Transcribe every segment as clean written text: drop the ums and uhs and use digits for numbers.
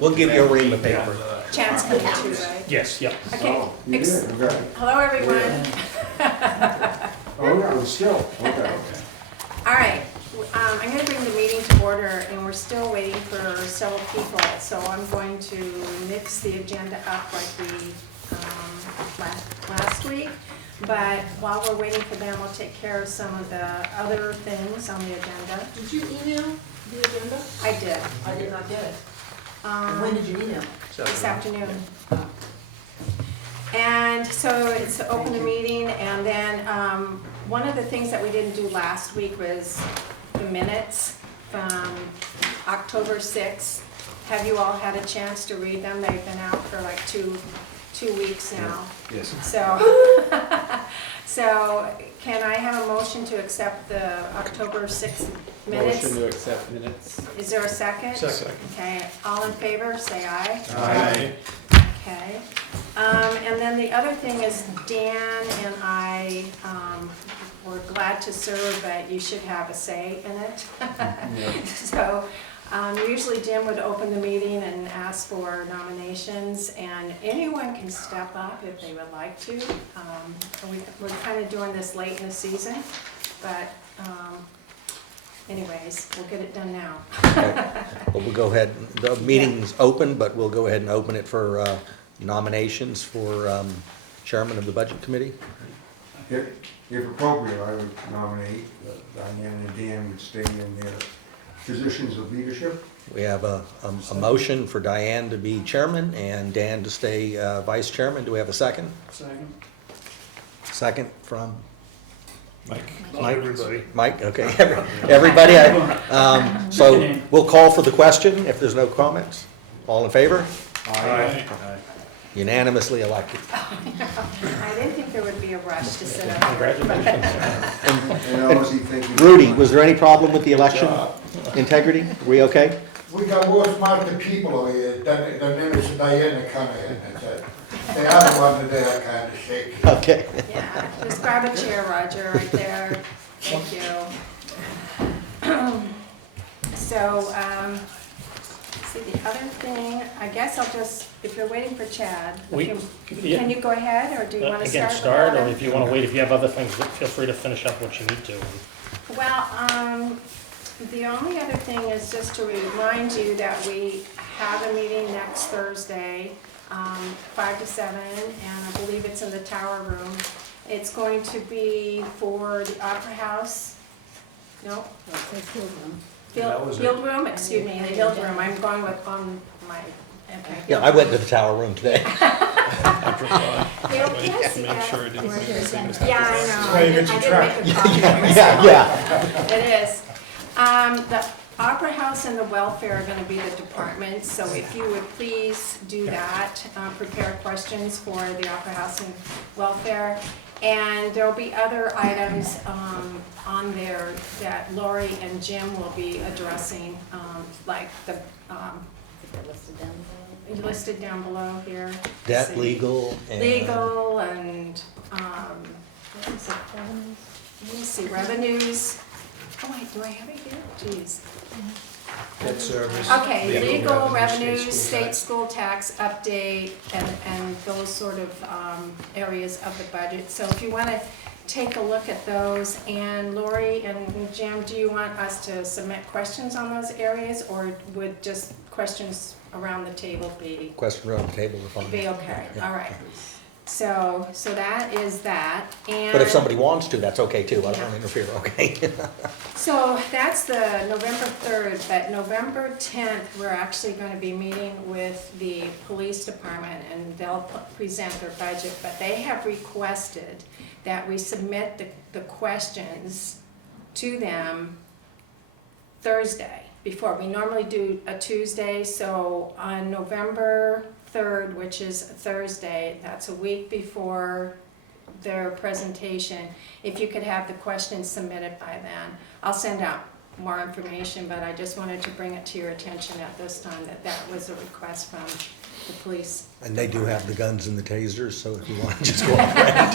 We'll give you a ream of paper. Chad's coming too, right? Yes, yep. Okay. Oh, you did, okay. Hello, everyone. Oh, yeah, it's still, okay. All right, I'm going to bring the meeting to order, and we're still waiting for several people, so I'm going to mix the agenda up like we last week. But while we're waiting for them, we'll take care of some of the other things on the agenda. Did you email the agenda? I did. I did not get it. When did you email? This afternoon. And so it's open the meeting, and then one of the things that we didn't do last week was the minutes from October 6th. Have you all had a chance to read them? They've been out for like two weeks now. Yes. So can I have a motion to accept the October 6th minutes? Motion to accept minutes. Is there a second? Second. Okay, all in favor, say aye. Aye. Okay. And then the other thing is Dan and I were glad to serve, but you should have a say in it. So usually Jim would open the meeting and ask for nominations, and anyone can step up if they would like to. We're kind of doing this late in the season, but anyways, we'll get it done now. Okay. Well, we'll go ahead, the meeting's open, but we'll go ahead and open it for nominations for chairman of the budget committee. If appropriate, I would nominate Diane and Dan would stay in their positions of leadership. We have a motion for Diane to be chairman and Dan to stay vice chairman. Do we have a second? Second. Second from Mike. Everybody. Mike, okay. Everybody, so we'll call for the question if there's no comments. All in favor? Aye. Unanimously elected. I didn't think there would be a rush to sit up here. Congratulations. And obviously thinking. Rudy, was there any problem with the election integrity? Were we okay? We got more smart people over here than Mrs. Diana come in and said, they are the one today I kind of shake. Okay. Yeah, just grab a chair, Roger, right there. Thank you. So, see, the other thing, I guess I'll just, if you're waiting for Chad, can you go ahead, or do you want to Again, start? start, without or him? if you want to wait, if you have other things, feel free to finish up what you need to. Well, the only other thing is just to remind you that we have a meeting next Thursday, 5 to 7, and I believe it's in the Tower Room. It's going to be for the Opera House. No? Field Room, excuse me, the Field Room. I'm going with on my, okay. Yeah, I went to the tower room today. Make sure it didn't. Yeah, I know. why you get your I did make a copy. Yeah. It is. The Opera House and the welfare are going to be the departments, so if you would please do that, prepare questions for the Opera House and welfare. And there'll be other items on there that Lori and Jim will be addressing, like the, listed down below here. Let's Debt, see. legal, and. Legal and, what is it, revenues? Let me see, revenues. Oh wait, do I have it here? Jeez. Debt service. Okay, legal, revenue, revenues, state school tax update, and those sort of areas of the budget. So if you want to take a look at those, and Lori and Jim, do you want us to submit questions on those areas, or would just questions around the table be Question around the table, we're fine. okay? All right. So that is that, and. But if somebody wants to, that's okay too. I don't Yeah. want to interfere, okay? So that's the November 3rd, but November 10th, we're actually going to be meeting with the police department, and they'll present their budget, but they have requested that we submit the questions to them Thursday before. We normally do a Tuesday, so on November 3rd, which is Thursday, that's a week before their presentation, if you could have the questions submitted by then. I'll send out more information, but I just wanted to bring it to your attention at this time that that was a request from the police. And they do have the guns and the tasers, so if you want to just walk around.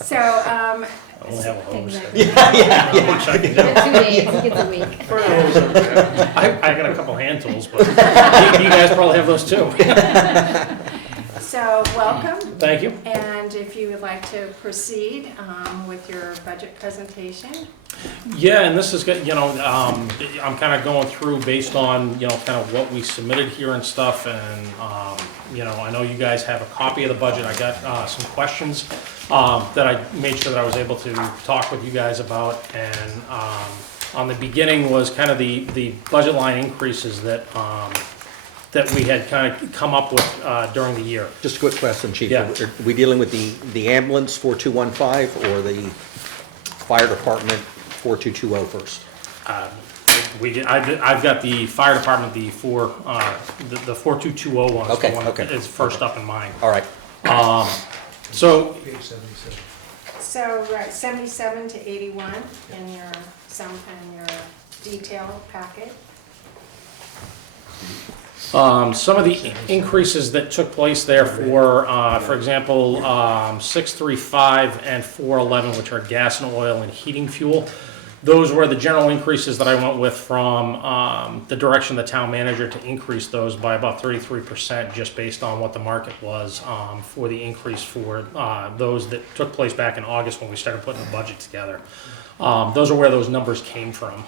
So, I only have a hose. Exactly. Not much I can do. 2 days, he gets a week. I got a couple hand tools, but you guys probably have those too. So, welcome, Thank you. and if you would like to proceed with your budget presentation. Yeah, and this is, I'm kind of going through based on, kind of what we submitted here and stuff, and, I know you guys have a copy of the budget. I got some questions that I made sure that I was able to talk with you guys about, and on the beginning was kind of the budget line increases that we had kind of come up with during the year. Just a quick question, Chief. Yeah. Are we dealing with the ambulance 4215 or the fire department 4220 first? I've got the fire department, the 4220 one. Okay, The one okay. that is first up in mind. All right. So, Page 77. So, right, 77 to 81 in your detail packet. some of the increases that took place there for example, 635 and 411, which are gas and oil and heating fuel. Those were the general increases that I went with from the direction of the town manager to increase those by about 33%, just based on what the market was for the increase for those that took place back in August when we started putting the budget together. Those are where those numbers came from,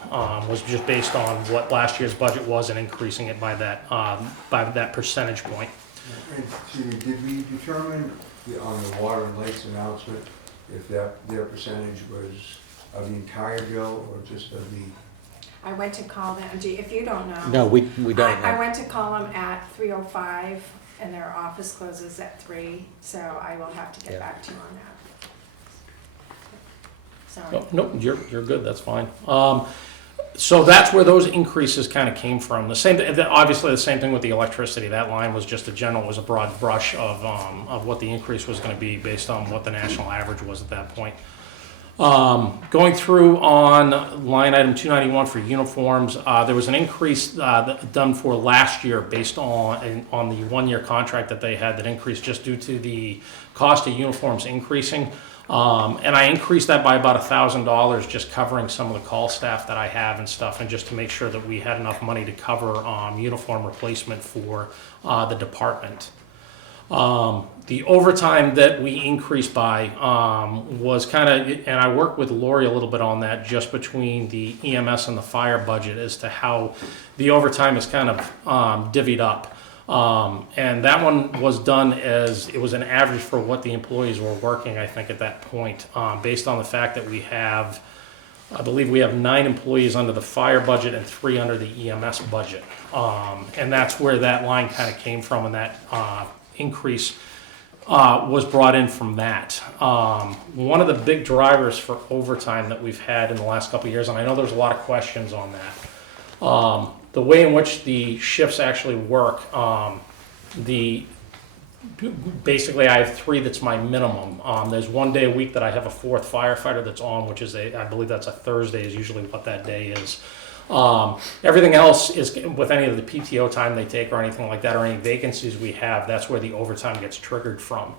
was just based on what last year's budget was and increasing it by that percentage point. And Stephen, did we determine on the water and lakes announcement if their percentage was of the entire bill or just of the? I went to call them, if you don't know. No, we don't I know. went to call them at 3:05 and their office closes at 3, so I will have to get Yeah. back to you on that. Sorry. No, you're good, that's fine. So that's where those increases kind of came from. Obviously the same thing with the electricity. That line was just was a broad brush of what the increase was going to be based on what the national average was at that point. Going through on line item 291 for uniforms, there was an increase done for last year based on the one-year contract that they had that increased just due to the cost of uniforms increasing. And I increased that by about $1,000, just covering some of the call staff that I have and stuff, and just to make sure that we had enough money to cover uniform replacement for the department. The overtime that we increased by was kind of, and I worked with Lori a little bit on that, just between the EMS and the fire budget as to how the overtime is kind of divvied up. And that one was done as, it was an average for what the employees were working, I think, at that point, based on the fact that I believe we have 9 employees under the fire budget and 3 under the EMS budget. And that's where that line kind of came from, and that increase was brought in from that. One of the big drivers for overtime that we've had in the last couple of years, and I know there's a lot of questions on that, the way in which the shifts actually work, basically I have 3 that's my minimum. There's 1 day a week that I have a 4th firefighter that's on, which is I believe that's a Thursday is usually what that day is. Everything else is with any of the PTO time they take or anything like that, or any vacancies we have, that's where the overtime gets triggered from.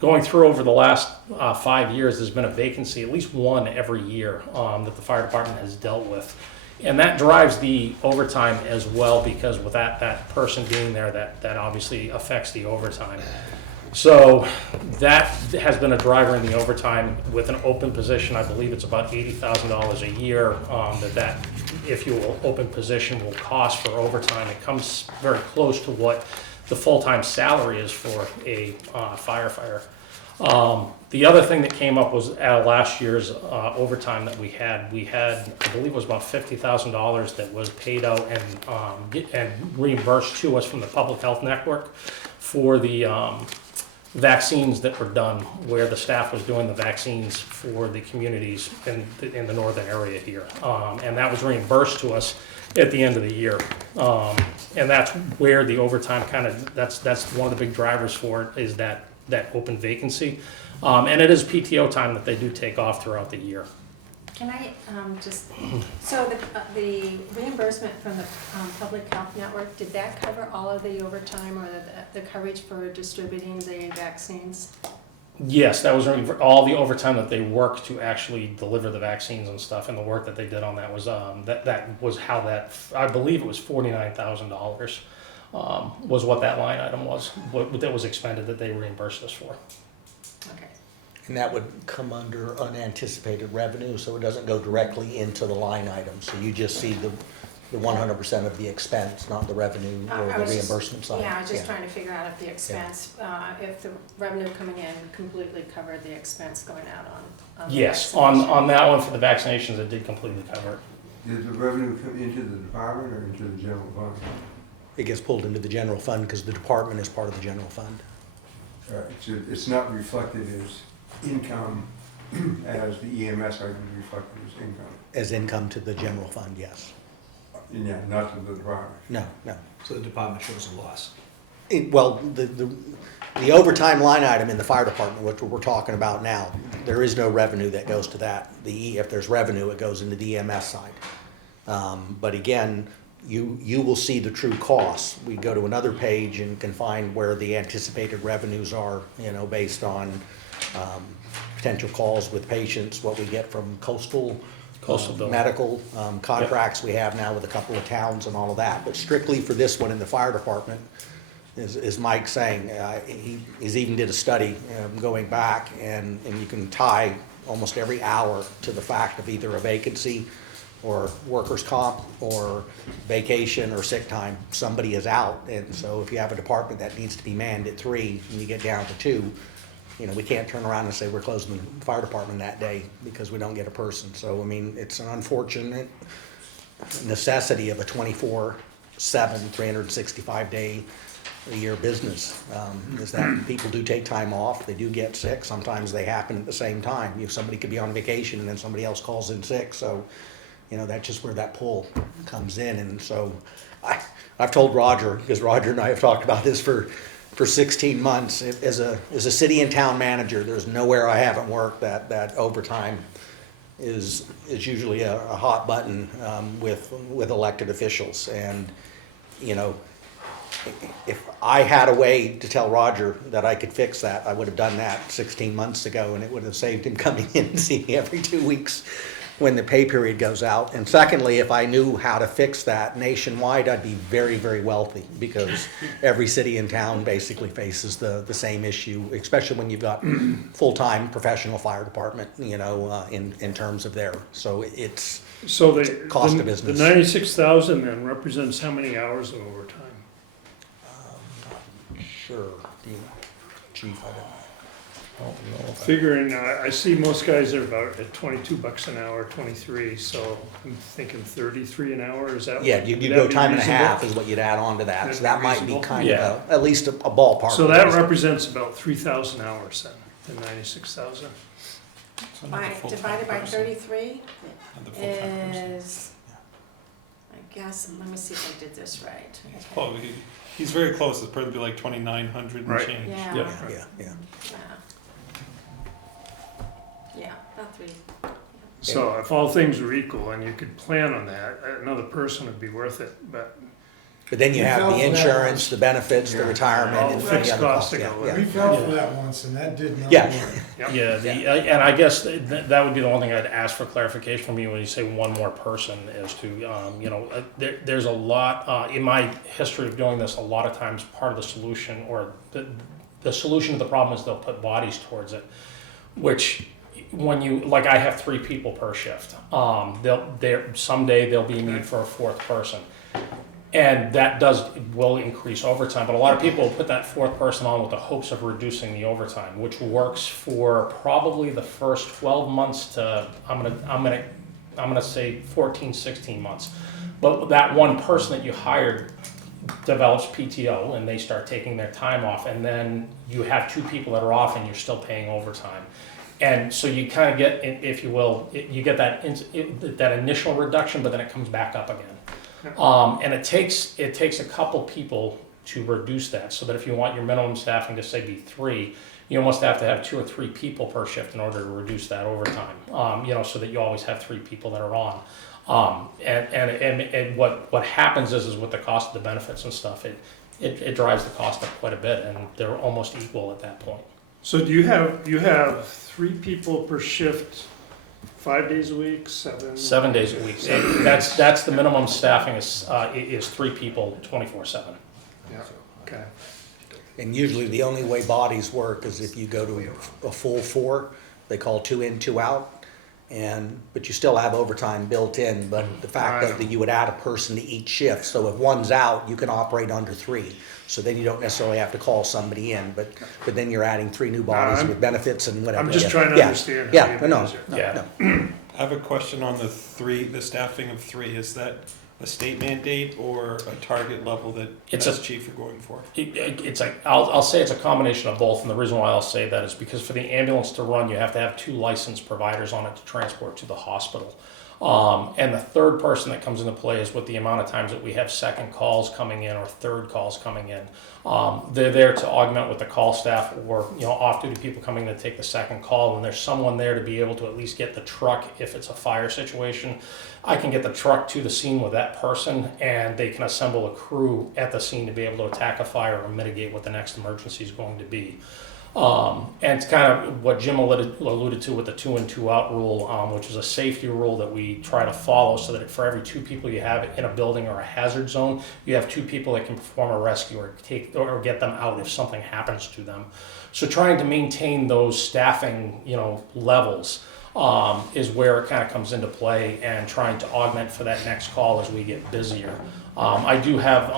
Going through over the last 5 years, there's been a vacancy, at least 1 every year, that the fire department has dealt with. And that drives the overtime as well, because with that person being there, that obviously affects the overtime. So that has been a driver in the overtime. With an open position, I believe it's about $80,000 a year that if you will, open position will cost for overtime. It comes very close to what the full-time salary is for a firefighter. The other thing that came up was at last year's overtime that we had, I believe it was about $50,000 that was paid out and reimbursed to us from the Public Health Network for the vaccines that were done, where the staff was doing the vaccines for the communities in the northern area here. And that was reimbursed to us at the end of the year. And that's where the overtime that's one of the big drivers for it, is that open vacancy. And it is PTO time that they do take off throughout the year. Can I so the reimbursement from the Public Health Network, did that cover all of the overtime or the coverage for distributing the vaccines? Yes, that was all the overtime that they worked to actually deliver the vaccines and stuff, and the work that they did on that was that was how that, I believe it was $49,000 was what that line item was, what that was expended that they reimbursed us for. Okay. And that would come under unanticipated revenue, so it doesn't go directly into the line item. So you just see the 100% of the expense, not the revenue or the reimbursement side. Yeah, I was just trying to figure out if the expense, if the revenue coming in completely covered the expense going out on the Yes, vaccination. on that one for the vaccinations, it did completely cover it. Did the revenue come into the department or into the general fund? It gets pulled into the general fund because the department is part of the general fund. So it's not reflected as income as the EMS item is reflected as income? As income to the general fund, yes. Yeah, not to the department. No, no. So the department shows a loss. Well, the overtime line item in the fire department, which we're talking about now, there is no revenue that goes to that. If there's revenue, it goes into the EMS side. But again, you will see the true costs. We go to another page and can find where the anticipated revenues are, based on potential calls with patients, what we get from coastal billing. medical contracts we have now with a couple of towns and all of that. But strictly for this one in the fire department, is Mike saying, he's even did a study going back, and you can tie almost every hour to the fact of either a vacancy or workers' comp or vacation or sick time. Somebody is out, and so if you have a department that needs to be manned at 3 and you get down to 2, we can't turn around and say we're closing the fire department that day because we don't get a person. So, I mean, it's an unfortunate necessity of a 24/7, 365-day a year business, is that people do take time off, they do get sick, sometimes they happen at the same time. Somebody could be on vacation and then somebody else calls in sick, so, that's just where that pull comes in. And so I've told Roger, because Roger and I have talked about this for 16 months, as a city and town manager, there's nowhere I haven't worked that overtime is usually a hot button with elected officials. And if I had a way to tell Roger that I could fix that, I would have done that 16 months ago, and it would have saved him coming in and seeing me every 2 weeks when the pay period goes out. And secondly, if I knew how to fix that nationwide, I'd be very, very wealthy, because every city and town basically faces the same issue, especially when you've got full-time professional fire department, in terms of there. So it's So cost of business. The 96,000 then represents how many hours of overtime? Sure, chief, I don't know. Figuring, I see most guys are about at 22 bucks an hour, 23, so I'm thinking 33 an hour, is that? Yeah, you would that go be time and a reasonable? half is what you'd add on to that, That'd so be that might be reasonable. kind Yeah. of at least a ballpark. So that represents about 3,000 hours then, the 96,000. Divided by 33 Not the full-time person. is, I guess, let me see if I did this right. Oh, he's very close. It'd probably be like 2,900 and Right. change. Yeah. Yep. Yeah. Yeah, about 3. So if all things were equal and you could plan on that, another person would be worth it, but But then you We have fell the for that insurance, once. the benefits, the Yeah. retirement, all and the the fixed other costs costs. to Yeah, go yeah. We with. fell for that once and that did not Yeah. work. Yeah, and I guess that would be the one thing I'd ask for clarification from you when you say one more person, as to, there's a lot, in my history of doing this, a lot of times part of the solution, or the solution to the problem is they'll put bodies towards it, which when like I have 3 people per shift, someday there'll be a need for a 4th person. And that will increase overtime, but a lot of people will put that 4th person on with the hopes of reducing the overtime, which works for probably the first 12 months to I'm gonna say 14, 16 months. But that one person that you hired develops PTO and they start taking their time off, and then you have 2 people that are off and you're still paying overtime. And so you kind of get, if you will, you get that initial reduction, but then it comes back up again. And it takes a couple people to reduce that, so that if you want your minimum staffing to say be 3, you almost have to have 2 or 3 people per shift in order to reduce that overtime, so that you always have 3 people that are on. And what happens is with the cost of the benefits and stuff, it drives the cost up quite a bit, and they're almost equal at that point. So do you have 3 people per shift, 5 days a week, 7? 7 days a week. So that's the minimum staffing is 3 people 24/7. Yeah, okay. And usually the only way bodies work is if you go to a full 4, they call 2 in, 2 out. But you still have overtime built in, but the fact that you would add a person to each shift, so if one's out, you can operate under 3. So then you don't necessarily have to call somebody in, but then you're adding 3 new bodies with benefits and whatever. I'm just Yeah. trying to Yeah. understand. how Yeah, you no, measure. no, Yeah. no. I have a question on the staffing of 3. Is that a state mandate or a target level that It's as a- chief are going for? It's like, I'll say it's a combination of both, and the reason why I'll say that is because for the ambulance to run, you have to have 2 licensed providers on it to transport to the hospital. And the third person that comes into play is with the amount of times that we have second calls coming in or third calls coming in. They're there to augment with the call staff or, off-duty people coming to take the second call, and there's someone there to be able to at least get the truck if it's a fire situation. I can get the truck to the scene with that person, and they can assemble a crew at the scene to be able to attack a fire or mitigate what the next emergency is going to be. And it's kind of what Jim alluded to with the 2 in, 2 out rule, which is a safety rule that we try to follow so that for every 2 people you have in a building or a hazard zone, you have 2 people that can perform a rescue or get them out if something happens to them. So trying to maintain those staffing, levels is where it kind of comes into play, and trying to augment for that next call as we get busier. I do have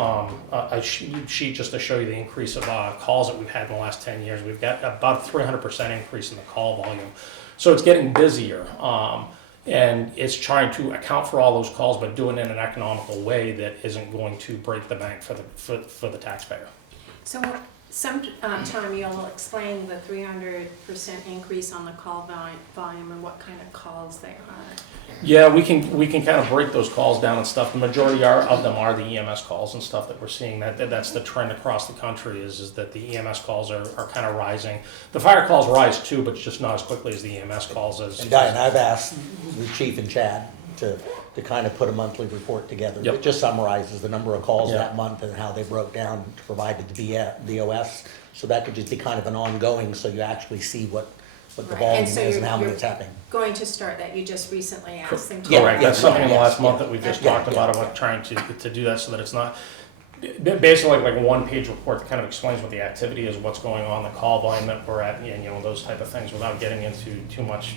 a sheet just to show you the increase of calls that we've had in the last 10 years. We've got about a 300% increase in the call volume. So it's getting busier. And it's trying to account for all those calls, but doing it in an economical way that isn't going to break the bank for the taxpayer. So sometime you'll explain the 300% increase on the call volume and what kind of calls they are. Yeah, we can kind of break those calls down and stuff. The majority of them are the EMS calls and stuff that we're seeing. That's the trend across the country is that the EMS calls are kind of rising. The fire calls rise too, but just not as quickly as the EMS calls. And Diane, I've asked the chief and Chad to kind of put a monthly report together. Yep. It just summarizes the number of calls Yeah. that month and how they broke down to provide to the BOS. So that could just be kind of an ongoing, so you actually see what the Right. volume And so is and how many you're it's happening. going to start that, you just recently asked them to. Yeah, Correct, yeah, that's something in the yeah, last yeah. month that we've just Okay. talked about trying to do that so that it's not, basically like a 1-page report that kind of explains what the activity is, what's going on, the call volume that we're at, and those type of things without getting into too much,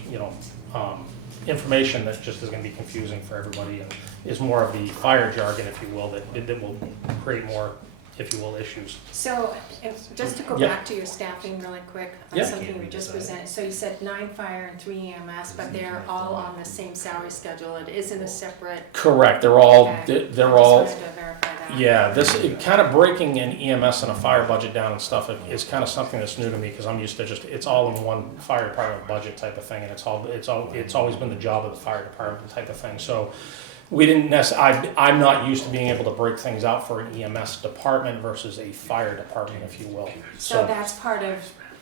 information that just is gonna be confusing for everybody and is more of the fire jargon, if you will, that will create more, if you will, issues. So, just to go Yeah. back to your staffing really quick, on Yeah. something you just presented. So you said 9 fire and 3 EMS, but they're all on the same salary schedule. It isn't a separate. Correct, they're all, Okay. they're all, I just wanted to verify that. yeah, kind of breaking an EMS and a fire budget down and stuff is kind of something that's new to me because I'm used to it's all in one fire department budget type of thing, and it's always been the job of the fire department type of thing. So we didn't I'm not used to being able to break things out for an EMS department versus a fire department, if you will. So that's part of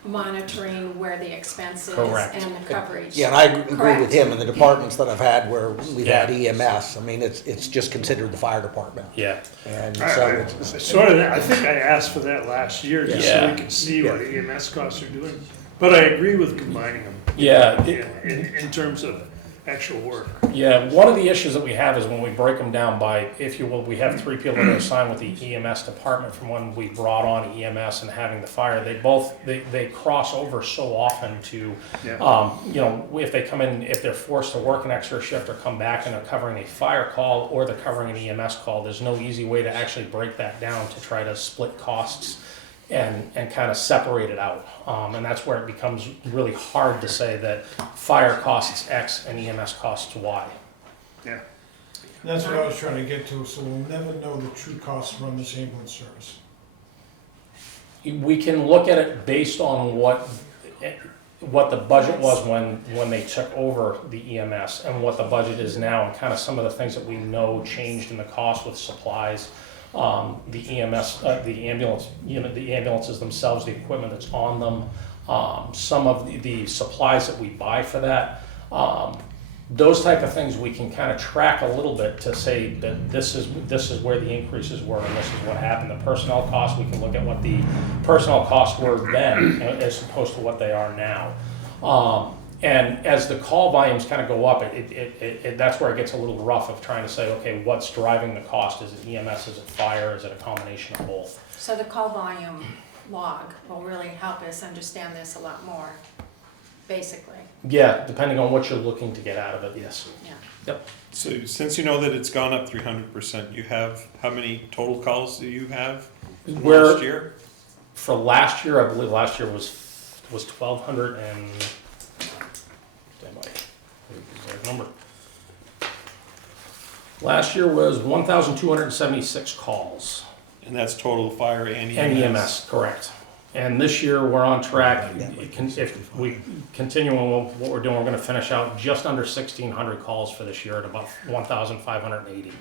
monitoring where the expense is Correct. and the coverage. Yeah, and I agree Correct. with him in the departments that I've had where we've had Yeah. EMS. I mean, it's just considered the fire department. Yeah, And so I sort of, I think I asked for that last year, just so Yeah. we could see what EMS costs are doing. But I agree with combining them yeah. in terms of actual work. Yeah, one of the issues that we have is when we break them down by, if you will, we have 3 people that are assigned with the EMS department from when we brought on EMS and having the fire. They cross over so often to, if they come in, if they're forced to work an extra shift or come back and are covering a fire call or they're covering an EMS call, there's no easy way to actually break that down to try to split costs and kind of separate it out. And that's where it becomes really hard to say that fire costs X and EMS costs Y. Yeah. That's what I was trying to get to, so we'll never know the true cost to run this ambulance service. We can look at it based on what the budget was when they took over the EMS and what the budget is now, and kind of some of the things that we know changed in the cost with supplies. the EMS, the ambulance, the ambulances themselves, the equipment that's on them, some of the supplies that we buy for that. Those type of things we can kind of track a little bit to say that this is where the increases were and this is what happened. The personnel costs, we can look at what the personnel costs were then as opposed to what they are now. And as the call volumes kind of go up, that's where it gets a little rough of trying to say, okay, what's driving the cost? Is it EMS, is it fire, is it a combination of both? So the call volume log will really help us understand this a lot more, basically. Yeah, depending on what you're looking to get out of it, yes. Yeah. Yep. So since you know that it's gone up 300%, you have, how many total calls do you have from Where- last year? For last year, I believe last year was 1,200 and, damn, exact number. Last year was 1,276 calls. And that's total fire and EMS? And EMS, correct. And this year, we're on track. If we continue on what we're doing, we're gonna finish out just under 1,600 calls for this year at about 1,580.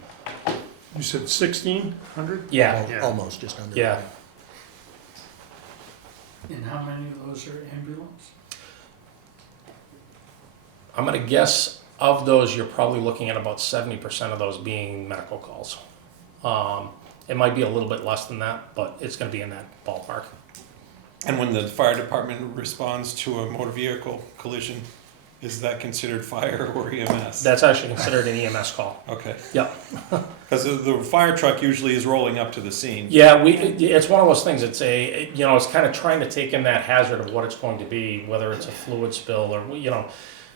You said 1,600? Yeah, Yeah. Almost, just under. yeah. And how many of those are ambulance? I'm gonna guess of those, you're probably looking at about 70% of those being medical calls. It might be a little bit less than that, but it's gonna be in that ballpark. And when the fire department responds to a motor vehicle collision, is that considered fire or EMS? That's actually considered an EMS call. Okay. Yep. Because the fire truck usually is rolling up to the scene. Yeah, it's one of those things, it's kind of trying to take in that hazard of what it's going to be, whether it's a fluid spill or,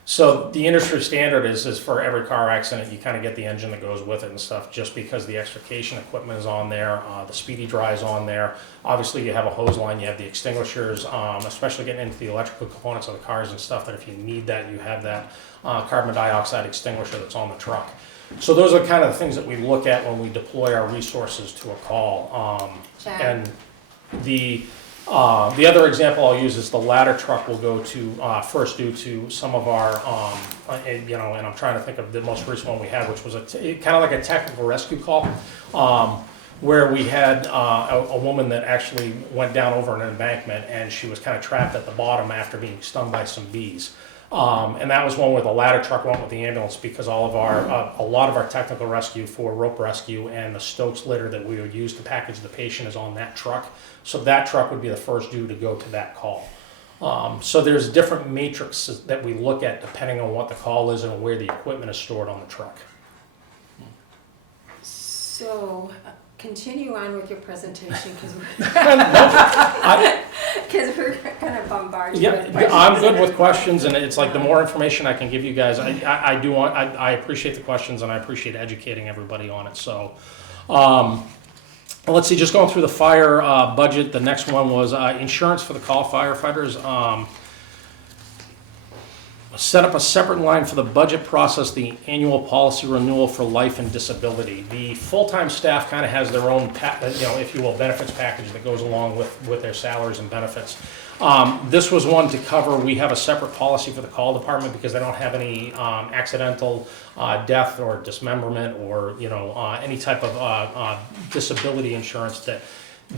so the industry standard is for every car accident, you kind of get the engine that goes with it and stuff, just because the extrication equipment is on there, the speedy dry is on there. Obviously, you have a hose line, you have the extinguishers, especially getting into the electrical components of the cars and stuff, that if you need that, you have that carbon dioxide extinguisher that's on the truck. So those are kind of the things that we look at when we deploy our resources to a call. Chad. And the other example I'll use is the ladder truck will go to, first due to some of our, and I'm trying to think of the most recent one we had, which was kind of like a technical rescue call, where we had a woman that actually went down over an embankment and she was kind of trapped at the bottom after being stung by some bees. And that was one where the ladder truck went with the ambulance because a lot of our technical rescue for rope rescue and the Stokes litter that we would use to package the patient is on that truck. So that truck would be the first due to go to that call. So there's different matrices that we look at depending on what the call is and where the equipment is stored on the truck. So, continue on with your presentation, because I- we're gonna bombard you with Yeah, questions. I'm good with questions, and it's like the more information I can give you guys, I appreciate the questions and I appreciate educating everybody on it, so. Let's see, just going through the fire budget, the next one was insurance for the call firefighters. Set up a separate line for the budget process, the annual policy renewal for life and disability. The full-time staff kind of has their own, if you will, benefits package that goes along with their salaries and benefits. This was one to cover, we have a separate policy for the call department because they don't have any accidental death or dismemberment or, any type of disability insurance that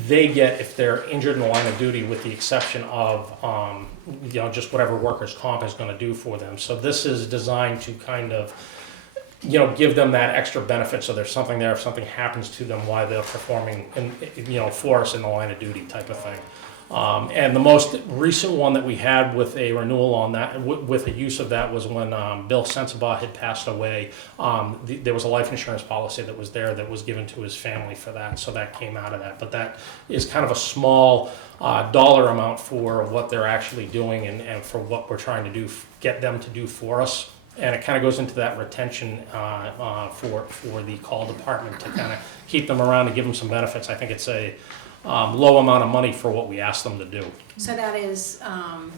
they get if they're injured in the line of duty, with the exception of, just whatever workers' comp is going to do for them. So this is designed to kind of, give them that extra benefit. So there's something there if something happens to them while they're performing, for us in the line of duty type of thing. And the most recent one that we had with a renewal on that, with a use of that, was when Bill Sensabaugh had passed away. There was a life insurance policy that was there that was given to his family for that, so that came out of that. But that is kind of a small dollar amount for what they're actually doing and for what we're trying to do, get them to do for us. And it kind of goes into that retention for the call department to kind of keep them around and give them some benefits. I think it's a low amount of money for what we ask them to do. So that is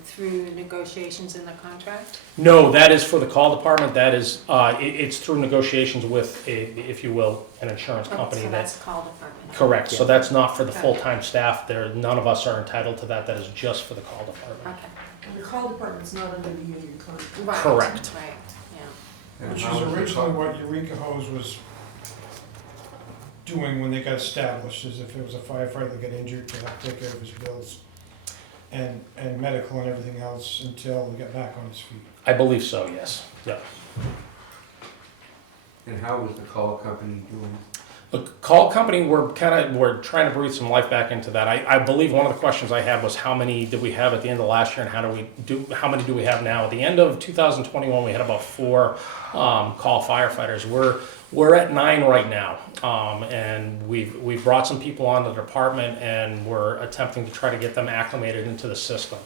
through negotiations in the contract? No, that is for the call department. That is, it's through negotiations with, if you will, an insurance company. So that's call department. Correct. So that's not for the Okay. full-time staff. None of us are entitled to that. That is just for the call department. Okay. And the call department's not under the union contract. Right. Correct. Right, yeah. And Which how is the originally call- what Eureka Hose was doing when they got established, is if it was a firefighter that got injured, to help take care of his bills and medical and everything else until he got back on his feet. I believe so, yes. Yeah. And how was the call company doing? The call company, we're trying to breathe some life back into that. I believe one of the questions I had was how many did we have at the end of last year and how many do we have now? At the end of 2021, we had about 4 call firefighters. We're at 9 right now, and we've brought some people on the department, and we're attempting to try to get them acclimated into the system.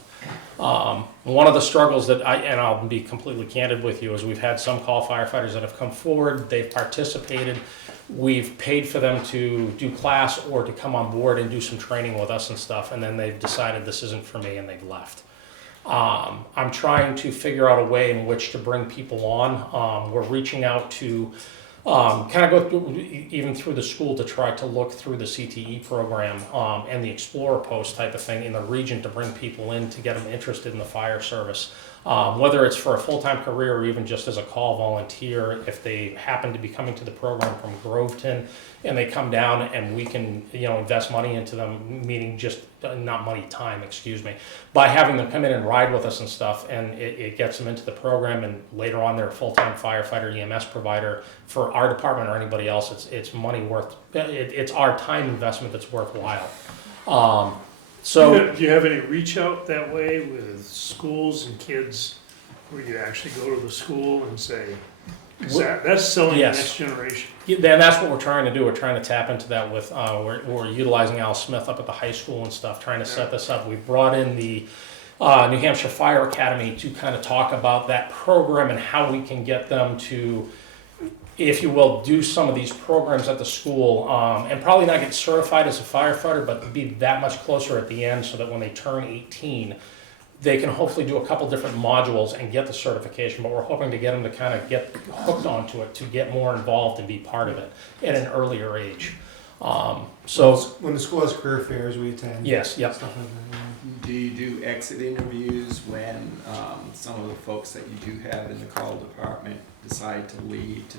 One of the struggles that and I'll be completely candid with you, is we've had some call firefighters that have come forward, they've participated, we've paid for them to do class or to come on board and do some training with us and stuff, and then they've decided this isn't for me and they've left. I'm trying to figure out a way in which to bring people on. We're reaching out to kind of go through, even through the school, to try to look through the CTE program and the Explorer Post type of thing in the region to bring people in to get them interested in the fire service. Whether it's for a full-time career or even just as a call volunteer, if they happen to be coming to the program from Groveton and they come down and we can, invest money into them, meaning just not money, time, excuse me, by having them come in and ride with us and stuff, and it gets them into the program, and later on they're a full-time firefighter EMS provider for our department or anybody else. It's money worth, it's our time investment that's worthwhile. So Do you have any reach out that way with schools and kids, where you actually go to the school and say, 'cause that's selling Yes. the next generation? Yeah, then that's what we're trying to do. We're trying to tap into that with, we're utilizing Al Smith up at the high school and stuff, trying to set this up. We brought in the New Hampshire Fire Academy to kind of talk about that program and how we can get them to, if you will, do some of these programs at the school, and probably not get certified as a firefighter, but be that much closer at the end so that when they turn 18, they can hopefully do a couple different modules and get the certification. But we're hoping to get them to kind of get hooked onto it, to get more involved and be part of it at an earlier age. So When the school has career fairs, we attend. yes, yep. Stuff like that, yeah. Do you do exit interviews when some of the folks that you do have in the call department decide to leave, to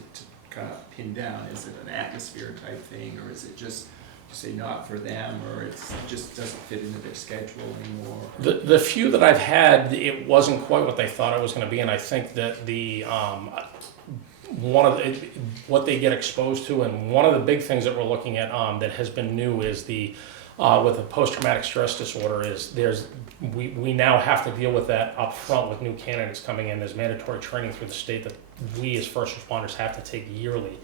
kind of pin down? Is it an atmosphere type thing, or is it just say not for them, or it just doesn't fit into their schedule anymore? The few that I've had, it wasn't quite what they thought it was going to be, and I think that what they get exposed to, and one of the big things that we're looking at that has been new is with the post-traumatic stress disorder is we now have to deal with that up front with new candidates coming in. There's mandatory training through the state that we as first responders have to take yearly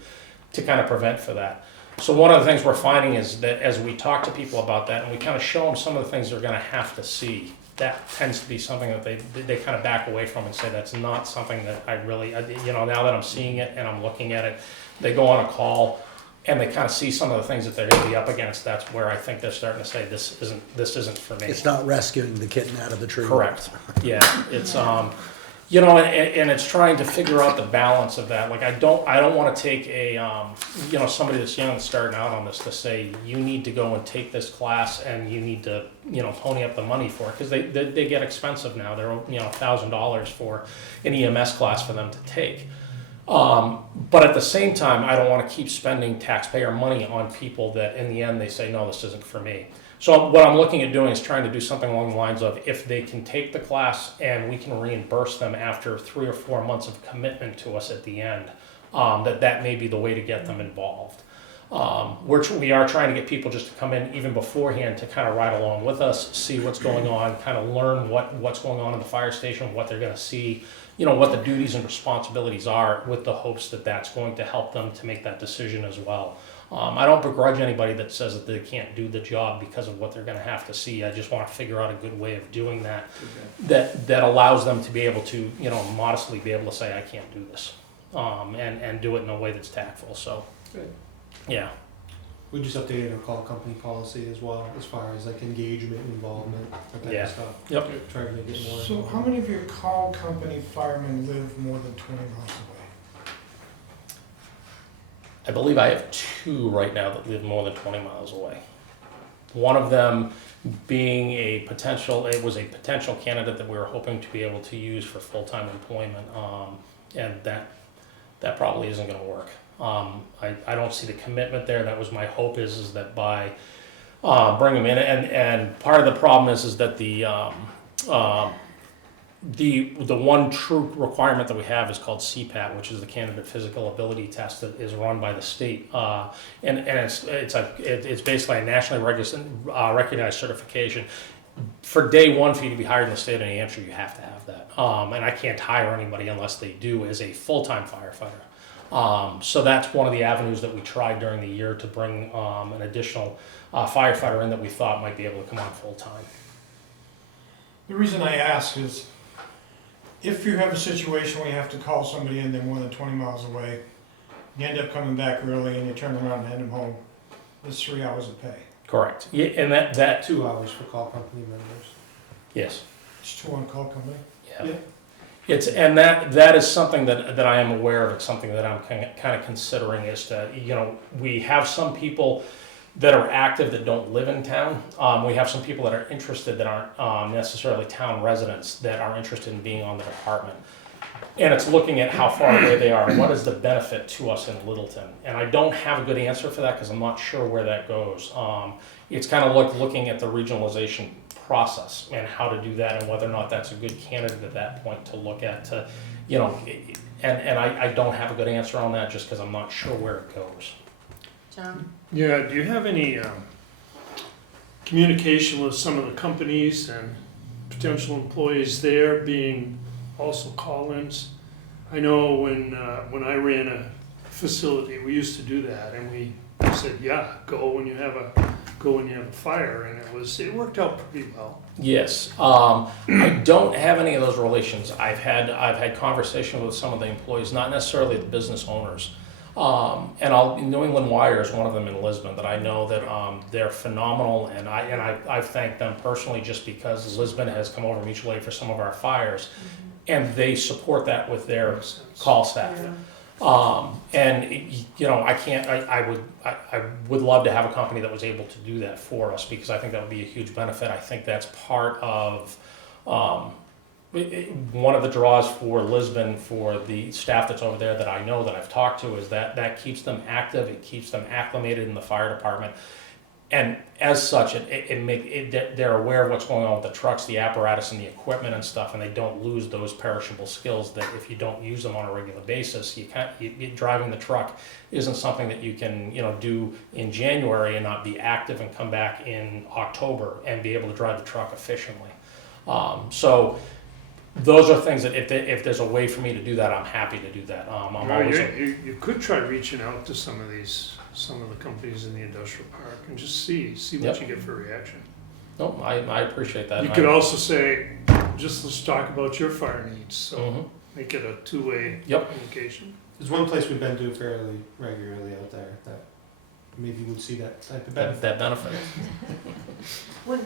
to kind of prevent for that. So one of the things we're finding is that as we talk to people about that and we kind of show them some of the things they're going to have to see, that tends to be something that they kind of back away from and say that's not something that I really, now that I'm seeing it and I'm looking at it, they go on a call and they kind of see some of the things that they're going to be up against. That's where I think they're starting to say this isn't for me. It's not rescuing the kitten out of the tree. Correct. Yeah, it's and it's trying to figure out the balance of that. Like I don't want to take a somebody that's young starting out on this to say you need to go and take this class and you need to pony up the money for it, because they get expensive now. They're $1,000 for an EMS class for them to take. But at the same time, I don't want to keep spending taxpayer money on people that in the end they say, no, this isn't for me. So what I'm looking at doing is trying to do something along the lines of, if they can take the class and we can reimburse them after 3 or 4 months of commitment to us at the end, that may be the way to get them involved. We are trying to get people just to come in even beforehand to kind of ride along with us, see what's going on, kind of learn what's going on in the fire station, what they're going to see, what the duties and responsibilities are, with the hopes that that's going to help them to make that decision as well. I don't begrudge anybody that says that they can't do the job because of what they're going to have to see. I just want to figure out a good way of doing that, that allows them to be able to, modestly be able to say, I can't do this, and do it in a way that's tactful. So, yeah. We just updated our call company policy as well, as far as like engagement, involvement, that type of stuff. Yep. Trying to make it more. So how many of your call company firemen live more than 20 miles away? I believe I have 2 right now that live more than 20 miles away. One of them being it was a potential candidate that we were hoping to be able to use for full-time employment, and that probably isn't going to work. I don't see the commitment there. That was my hope is that by bring them in, and part of the problem is that the one true requirement that we have is called CPAT, which is the Candidate Physical Ability Test that is run by the state, and it's basically a nationally recognized certification. For day one, for you to be hired in the state of New Hampshire, you have to have that, and I can't hire anybody unless they do as a full-time firefighter. So that's one of the avenues that we tried during the year to bring an additional firefighter in that we thought might be able to come on full-time. The reason I ask is, if you have a situation where you have to call somebody in, they're more than 20 miles away, you end up coming back early and you turn around and hand them home, it's 3 hours of pay. Correct. Yeah, and that 2 hours for call company members. yes. It's 2 on call company. Yeah. It's, and that is something that I am aware of. It's something that I'm kind of considering is to, we have some people that are active that don't live in town. We have some people that are interested that aren't necessarily town residents that are interested in being on the department. And it's looking at how far away they are and what is the benefit to us in Littleton. And I don't have a good answer for that because I'm not sure where that goes. It's kind of looking at the regionalization process and how to do that and whether or not that's a good candidate at that point to look at and I don't have a good answer on that just because I'm not sure where it goes. John? Yeah, do you have any communication with some of the companies and potential employees there being also call-ins? I know when I ran a facility, we used to do that, and we said, yeah, go when you have a fire, and it worked out pretty well. Yes, I don't have any of those relations. I've had conversations with some of the employees, not necessarily the business owners. And New England Wire is one of them in Lisbon that I know that they're phenomenal, and I've thanked them personally just because Lisbon has come over mutual aid for some of our fires, and they support that with their call staff. And I would love to have a company that was able to do that for us because I think that would be a huge benefit. I think that's part of one of the draws for Lisbon for the staff that's over there that I know that I've talked to is that keeps them active, it keeps them acclimated in the fire department. And as such, they're aware of what's going on with the trucks, the apparatus, and the equipment and stuff, and they don't lose those perishable skills that if you don't use them on a regular basis, driving the truck isn't something that you can do in January and not be active and come back in October and be able to drive the truck efficiently. So those are things that if there's a way for me to do that, I'm happy to do that. You could try reaching out to some of the companies in the industrial park and just see what you get for a reaction. No, I appreciate that. You could also say, just let's talk about your fire needs. So make it a two-way communication. There's one place we've been to fairly regularly out there that maybe would see that type of benefit. That benefit. When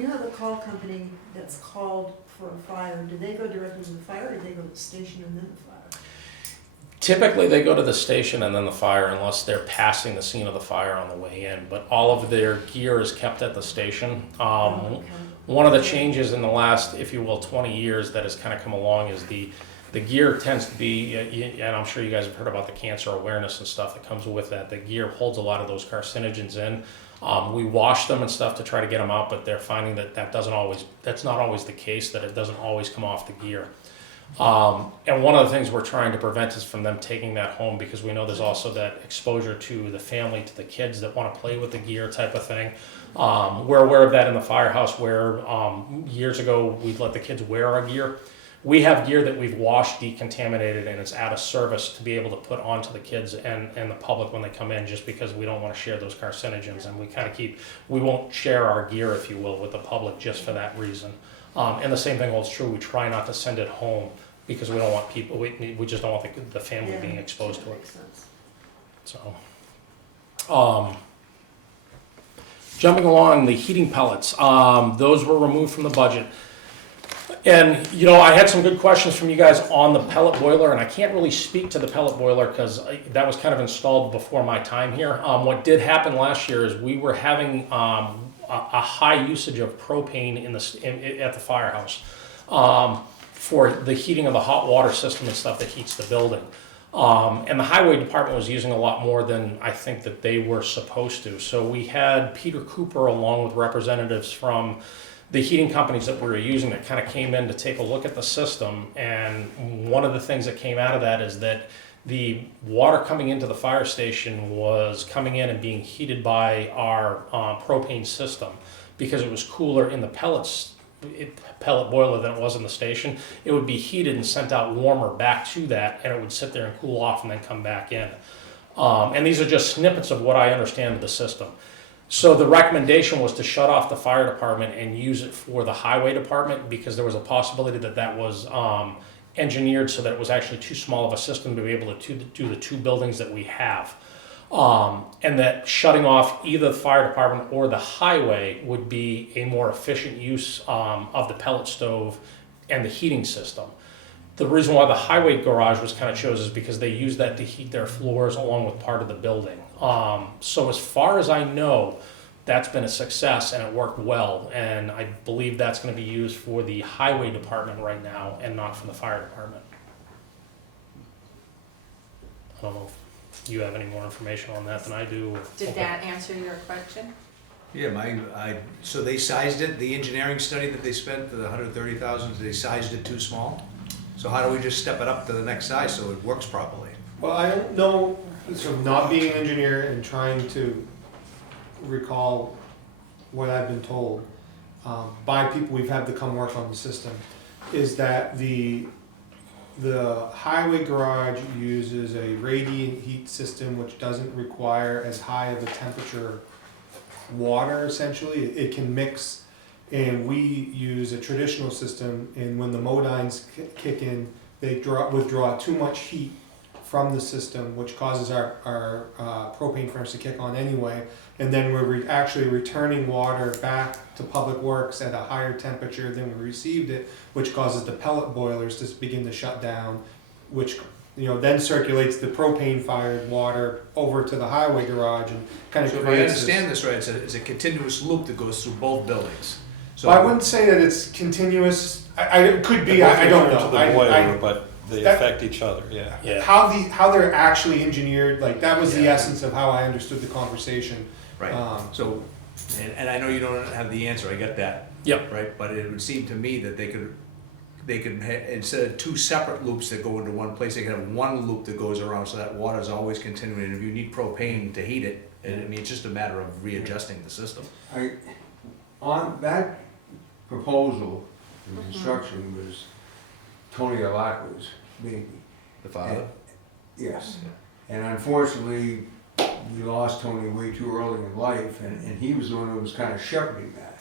you have a call company that's called for a fire, do they go directly to the fire, or do they go to the station and then the fire? Typically, they go to the station and then the fire unless they're passing the scene of the fire on the way in, but all of their gear is kept at the station. One of the changes in the last, if you will, 20 years that has kind of come along is the gear tends to be, and I'm sure you guys have heard about the cancer awareness and stuff that comes with that. The gear holds a lot of those carcinogens in. We wash them and stuff to try to get them out, but they're finding that's not always the case, that it doesn't always come off the gear. And one of the things we're trying to prevent is from them taking that home because we know there's also that exposure to the family, to the kids that want to play with the gear type of thing. We're aware of that in the firehouse where years ago we'd let the kids wear our gear. We have gear that we've washed, decontaminated, and it's out of service to be able to put onto the kids and the public when they come in just because we don't want to share those carcinogens, and we won't share our gear, if you will, with the public just for that reason. And the same thing holds true, we try not to send it home because we don't want people, we just don't want the family being exposed to it. Makes sense. So, jumping along, the heating pellets, those were removed from the budget. And, I had some good questions from you guys on the pellet boiler, and I can't really speak to the pellet boiler because that was kind of installed before my time here. What did happen last year is we were having a high usage of propane at the firehouse for the heating of the hot water system and stuff that heats the building. And the highway department was using a lot more than I think that they were supposed to. So we had Peter Cooper along with representatives from the heating companies that we were using that kind of came in to take a look at the system. And one of the things that came out of that is that the water coming into the fire station was coming in and being heated by our propane system because it was cooler in the pellet boiler than it was in the station. It would be heated and sent out warmer back to that, and it would sit there and cool off and then come back in. And these are just snippets of what I understand of the system. So the recommendation was to shut off the fire department and use it for the highway department because there was a possibility that that was engineered so that it was actually too small of a system to be able to do the two buildings that we have. And that shutting off either the fire department or the highway would be a more efficient use of the pellet stove and the heating system. The reason why the highway garage was kind of chosen is because they use that to heat their floors along with part of the building. So as far as I know, that's been a success and it worked well. And I believe that's going to be used for the highway department right now and not for the fire department. I don't know if you have any more information on that than I do. Did that answer your question? Yeah, so they sized it, the engineering study that they spent, the 130,000, they sized it too small? So how do we just step it up to the next size so it works properly? Well, I don't know, so not being an engineer and trying to recall what I've been told by people we've had to come work on the system, is that the highway garage uses a radiant heat system which doesn't require as high of a temperature water, essentially. It can mix, and we use a traditional system, and when the modines kick in, they withdraw too much heat from the system, which causes our propane furnace to kick on anyway, and then we're actually returning water back to Public Works at a higher temperature than we received it, which causes the pellet boilers to begin to shut down, which then circulates the propane fired water over to the highway garage and kind of So if I understand this right, it's a continuous loop that goes through both buildings. So I wouldn't say that it's continuous. It could be. I don't know. To the boiler, but they affect each other. Yeah. Yeah. How they're actually engineered, like that was the essence of how I understood the conversation. Right, so, and I know you don't have the answer, I get that. Yep. Right, but it would seem to me that they could instead of two separate loops that go into one place, they could have one loop that goes around so that water is always continuing. And if you need propane to heat it, it's just a matter of readjusting the system. On that proposal, the construction was Tony Alacqua's baby. The father? Yes, and unfortunately, we lost Tony way too early in life, and he was the one who was kind of shepherding that.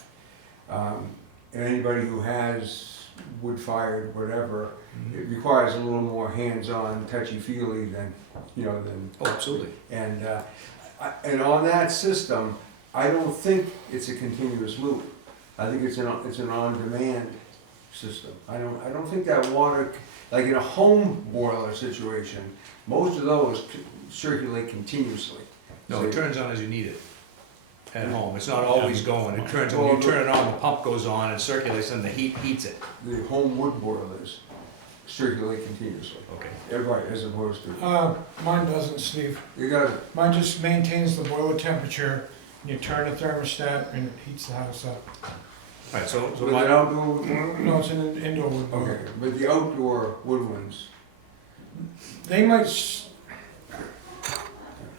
And anybody who has wood-fired, whatever, it requires a little more hands-on, touchy-feely than. Oh, absolutely. And on that system, I don't think it's a continuous loop. I think it's an on-demand system. I don't think that water, like in a home boiler situation, most of those circulate continuously. No, it turns on as you need it at home. It's not always going. It turns, when you turn it on, the pump goes on and circulates and the heat heats it. The home wood boilers circulate continuously. Okay. Right, as opposed to. Mine doesn't, Steve. You got it. Mine just maintains the boiler temperature, and you turn the thermostat, and it heats the house up. Right, so With an outdoor wood boiler? No, it's an indoor wood boiler. Okay, but the outdoor wood ones. They might,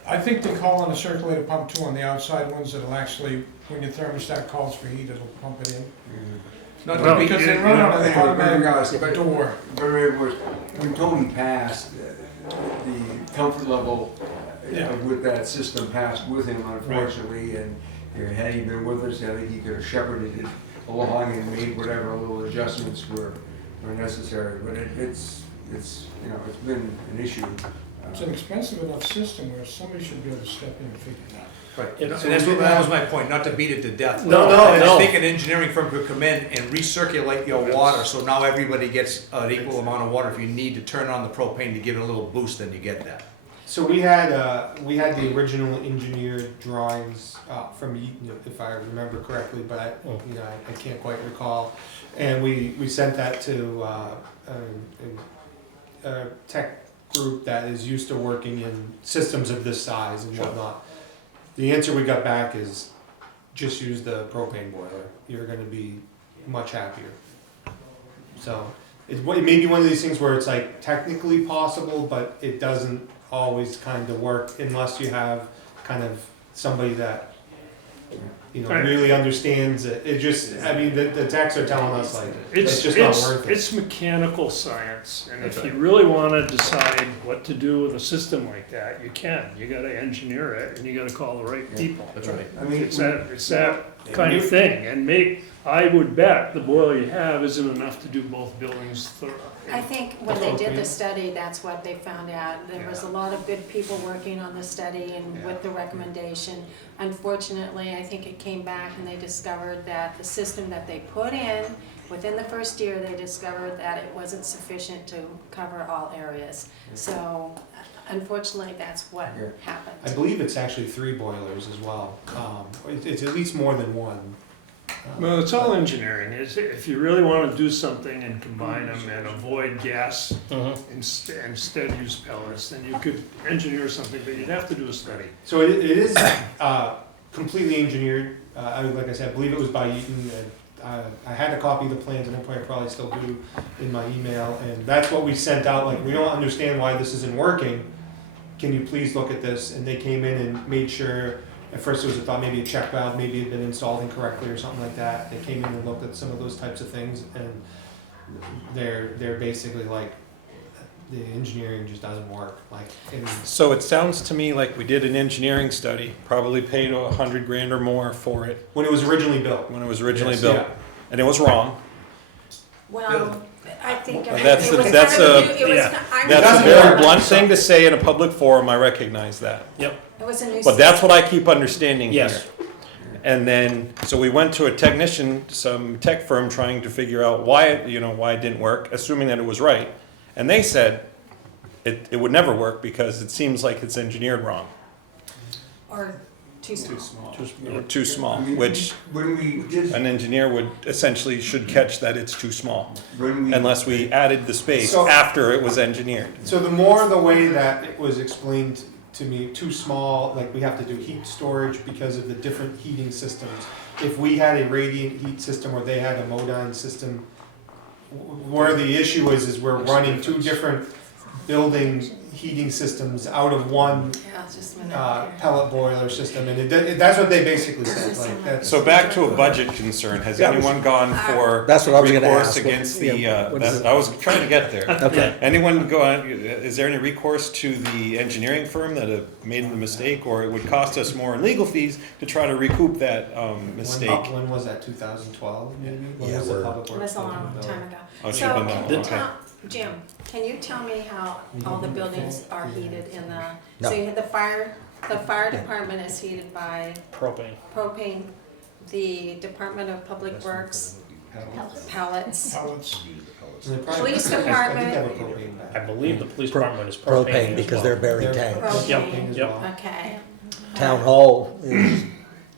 I think they call on a circulator pump too, on the outside ones that'll actually, when your thermostat calls for heat, it'll pump it in. No, Because they run on an automatic But door. it was, when Tony passed, the comfort level with that system passed with him, unfortunately, and had he been with us, I think he could have shepherded it along and made whatever little adjustments were necessary. But it's been an issue. It's an expensive enough system where somebody should be able to step in and figure it out. Right, and that was my point, not to beat it to death. No. I think an engineering firm could come in and recirculate your water, so now everybody gets an equal amount of water. If you need to turn on the propane to give it a little boost, then you get that. So we had the original engineered drawings from Eaton, if I remember correctly, but I can't quite recall. And we sent that to a tech group that is used to working in systems of this size and Sure. whatnot. The answer we got back is just use the propane boiler. You're gonna be much happier. So it may be one of these things where it's like technically possible, but it doesn't always kind of work unless you have kind of somebody that, you know, Right. really understands it. It just, I mean, the techs are telling us like, it's just not worth it. It's mechanical science, and That's if you really wanna decide what to do with a system like that, you can. You gotta engineer it, and you gotta call the right people. That's right. I mean, It's that kind of thing, and I would bet the boiler you have isn't enough to do both buildings thorough. I think when they did the study, that's what they found out. There was a lot of good people working on the study and with the recommendation. Unfortunately, I think it came back and they discovered that the system that they put in, within the first year, they discovered that it wasn't sufficient to cover all areas. So unfortunately, that's what Yeah. I happened. believe it's actually 3 boilers as well. It's at least more than one. Well, it's all engineering. If you really wanna do something and combine them and avoid gas Mhm. instead use pellets, then you could engineer something, but you'd have to do a study. So it is completely engineered. Like I said, I believe it was by Eaton. I had a copy of the plans, and I probably still do in my email. And that's what we sent out. Like, we don't understand why this isn't working. Can you please look at this? And they came in and made sure. At first, it was a thought maybe a check valve maybe had been installed incorrectly or something like that. They came in and looked at some of those types of things, and they're basically like, the engineering just doesn't work. Like, So it sounds to me like we did an engineering study, probably paid $100,000 or more for it when it was originally built. when it was originally Yes, built, yeah. and it was wrong. Well, I think Well, it that's was a- kind that's of a- new, it was, yeah. I'm That's a doesn't very work. blunt thing to say in a public forum, I recognize that. it was a new But that's what I keep understanding here. Yes. And then, so we went to a technician, some tech firm trying to figure out why it didn't work, assuming that it was right. And they said it would never work because it seems like it's engineered wrong, Or too small. or too small, I mean, which when we just, an engineer would essentially should catch that it's too small, when we. unless we added the space So- after it was engineered. So the more the way that it was explained to me, too small, like we have to do heat storage because of the different heating systems. If we had a radiant heat system or they had a Modine system, where the issue is we're running 2 different building heating systems out of one Yeah, it's just a minute. pellet boiler system, and that's what they basically said, like, that's. So back to a budget concern, has Yeah. anyone gone for That's what I was gonna recourse ask. against What- the, yeah, what is it? I was trying to get there. Okay. Anyone go on, is there any recourse to the engineering firm that have made a mistake, or it would cost us more in legal fees to try to recoup that mistake? When was that, 2012 maybe? When Yeah, was the we're- public It works was a building long built? time ago. Oh, it So should've been can that, you okay. tell, Jim, can you tell me how all the buildings are heated in the, so No. you had the fire department is heated by Propane. propane, the Department of Public Works, pellets. Pellets. And they probably- Police I think they department. have a propane bag. I believe the police department is propane Propane, as because well. they're buried They're tanks. Propane. as Yep. well. Okay. Town hall is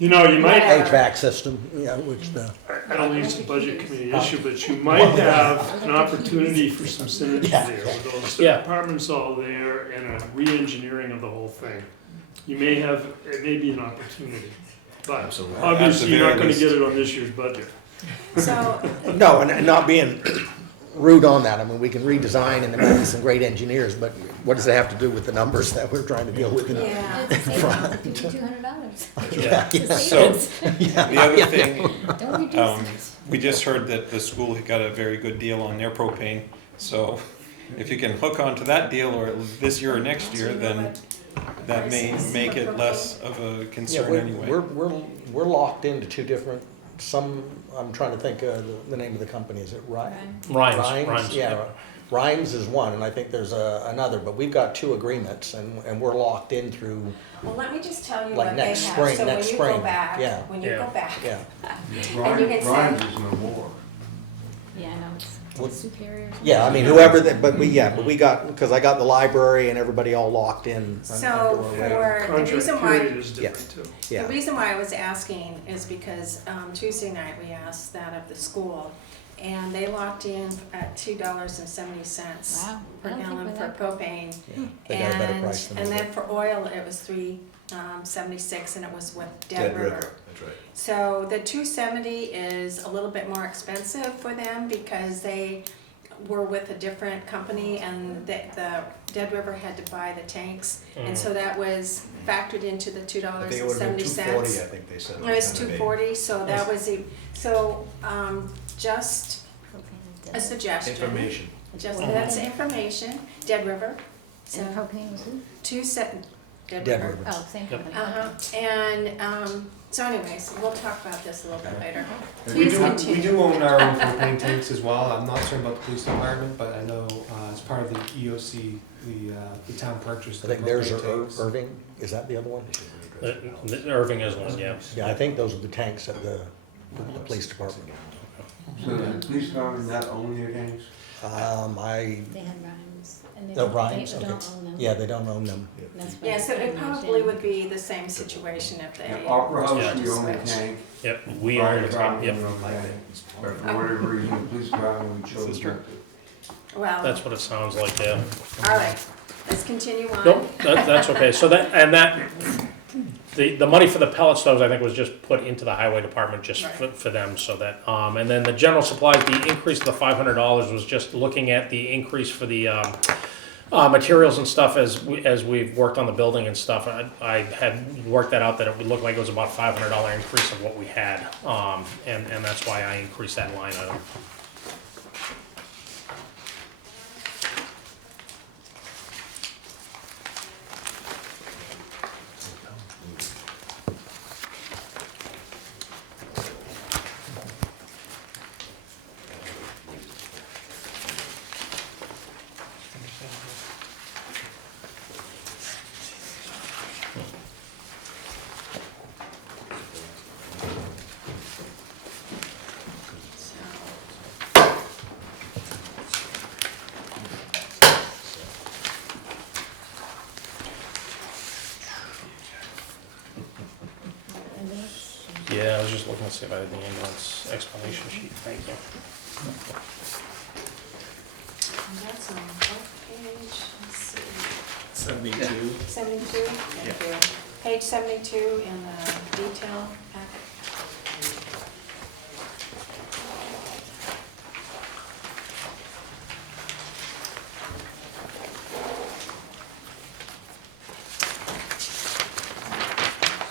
You know, you might, HVAC system, yeah, which the, I don't think it's a budget committee issue, but you might have an opportunity for some synergy Yeah. there with those Yeah. departments all there and a re-engineering of the whole thing. You may have, it may be an opportunity, but Absolutely. obviously you're At not the gonna very get it on this year's budget. So, no, and not being rude on that. I mean, we can redesign and there might be some great engineers, but what does it have to do with the numbers that we're trying to deal with? yeah. It's a $200. Yeah. So, the other thing, Don't reduce it. we just heard that the school got a very good deal on their propane, so if you can hook onto that deal, or this year or next year, then that may make it less of a Yeah, concern anyway. we're locked into 2 different, I'm trying to think of the name of the company, is it Rhymes. Rhymes? Yeah, Rhymes is one, and I think there's another, but we've got 2 agreements, and we're locked in through, Well, let me just tell you Like what they have. next spring, So next when you go spring, back, yeah. when you Yeah. go back, yeah. And you can say- Ryan's is no more. Yeah, I know, What- it's superior. Yeah, I mean, whoever, but we got, because I got the library and everybody all locked in. So under a rate. for, the Contract reason why, period is different too. the Yeah, reason why I was asking is because Tuesday night we asked that of the school. and they locked in at $2.70 Wow. per I don't think gallon we're for that propane. Yeah, they got a better And, price than and we then did. for oil, it was $3.76, and it was with Dead River, that's right. So the 270 is a little bit more expensive for them because they were with a different company, and the Dead River had to buy the tanks, and so that was factored into the I $2.70. think it would've been 240, I think they said. It was 240, so that was just Propane a is dead. suggestion. Information. Just, that's information, Dead River. So And propane was who? Dead Dead River. River. Oh, same company. And, so anyways, we'll talk about this a little bit later. We Please do, we continue. do own our own propane tanks as well. I'm not certain about the police department, but I know, as part of the EOC, the town purchased I the think theirs propane are tanks. Irving, is that the other one? Irving is one, yeah. Yeah, I think those are the tanks at the police department. So the police department not own your tanks? I, They had Rhymes. And they oh, don't, Ryan's, they okay. don't own them. Yeah, they don't own them. That's why Yeah, they so it moved probably in. would be the same situation if they. At Opera House, Yeah. we own the Switch. tank. Yep, we Fire own the top, department yep. own the tank. But for whatever reason, the police department, we chose not to. Well, That's what it sounds like, yeah. all right, let's continue on. Nope, that's okay. So the money for the pellet stoves, I think, was just put into the highway department just for them, so that, and then the general supplies, the increase of the $500 was just looking at the increase for the, materials and stuff as we've worked on the building and stuff. I had worked that out, that it would look like it was about a $500 increase of what we had, and that's why I increased that line item. Ambulance. Yeah, I was just looking to see if I had the ambulance explanation sheet, thank you. And that's on what page, let's see, 72. 72, thank you. Page 72 in the detail packet.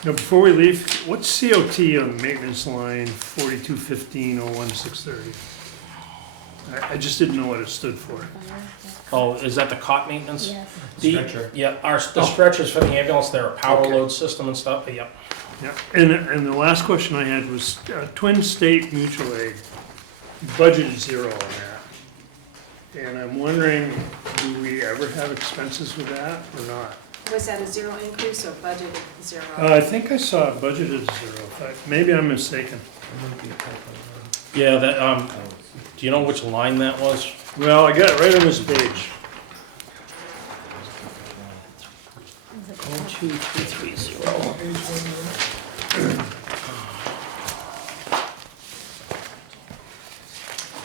Now, before we leave, what's COT on maintenance line 4215-01630? I just didn't know what it stood for. Oh, is that the cot maintenance? Yes. Stretcher. Yeah, the stretchers for the ambulance, they're a power Okay. load system and stuff, yep. Yeah, and the last question I had was Twin State Mutual Aid, budgeted zero on that. And I'm wondering, do we ever have expenses with that or not? Was that a zero increase or budgeted zero? I think I saw it budgeted zero, in fact, maybe I'm mistaken. Yeah, that, do you know which line that was? Well, I got it right on this page. 12330.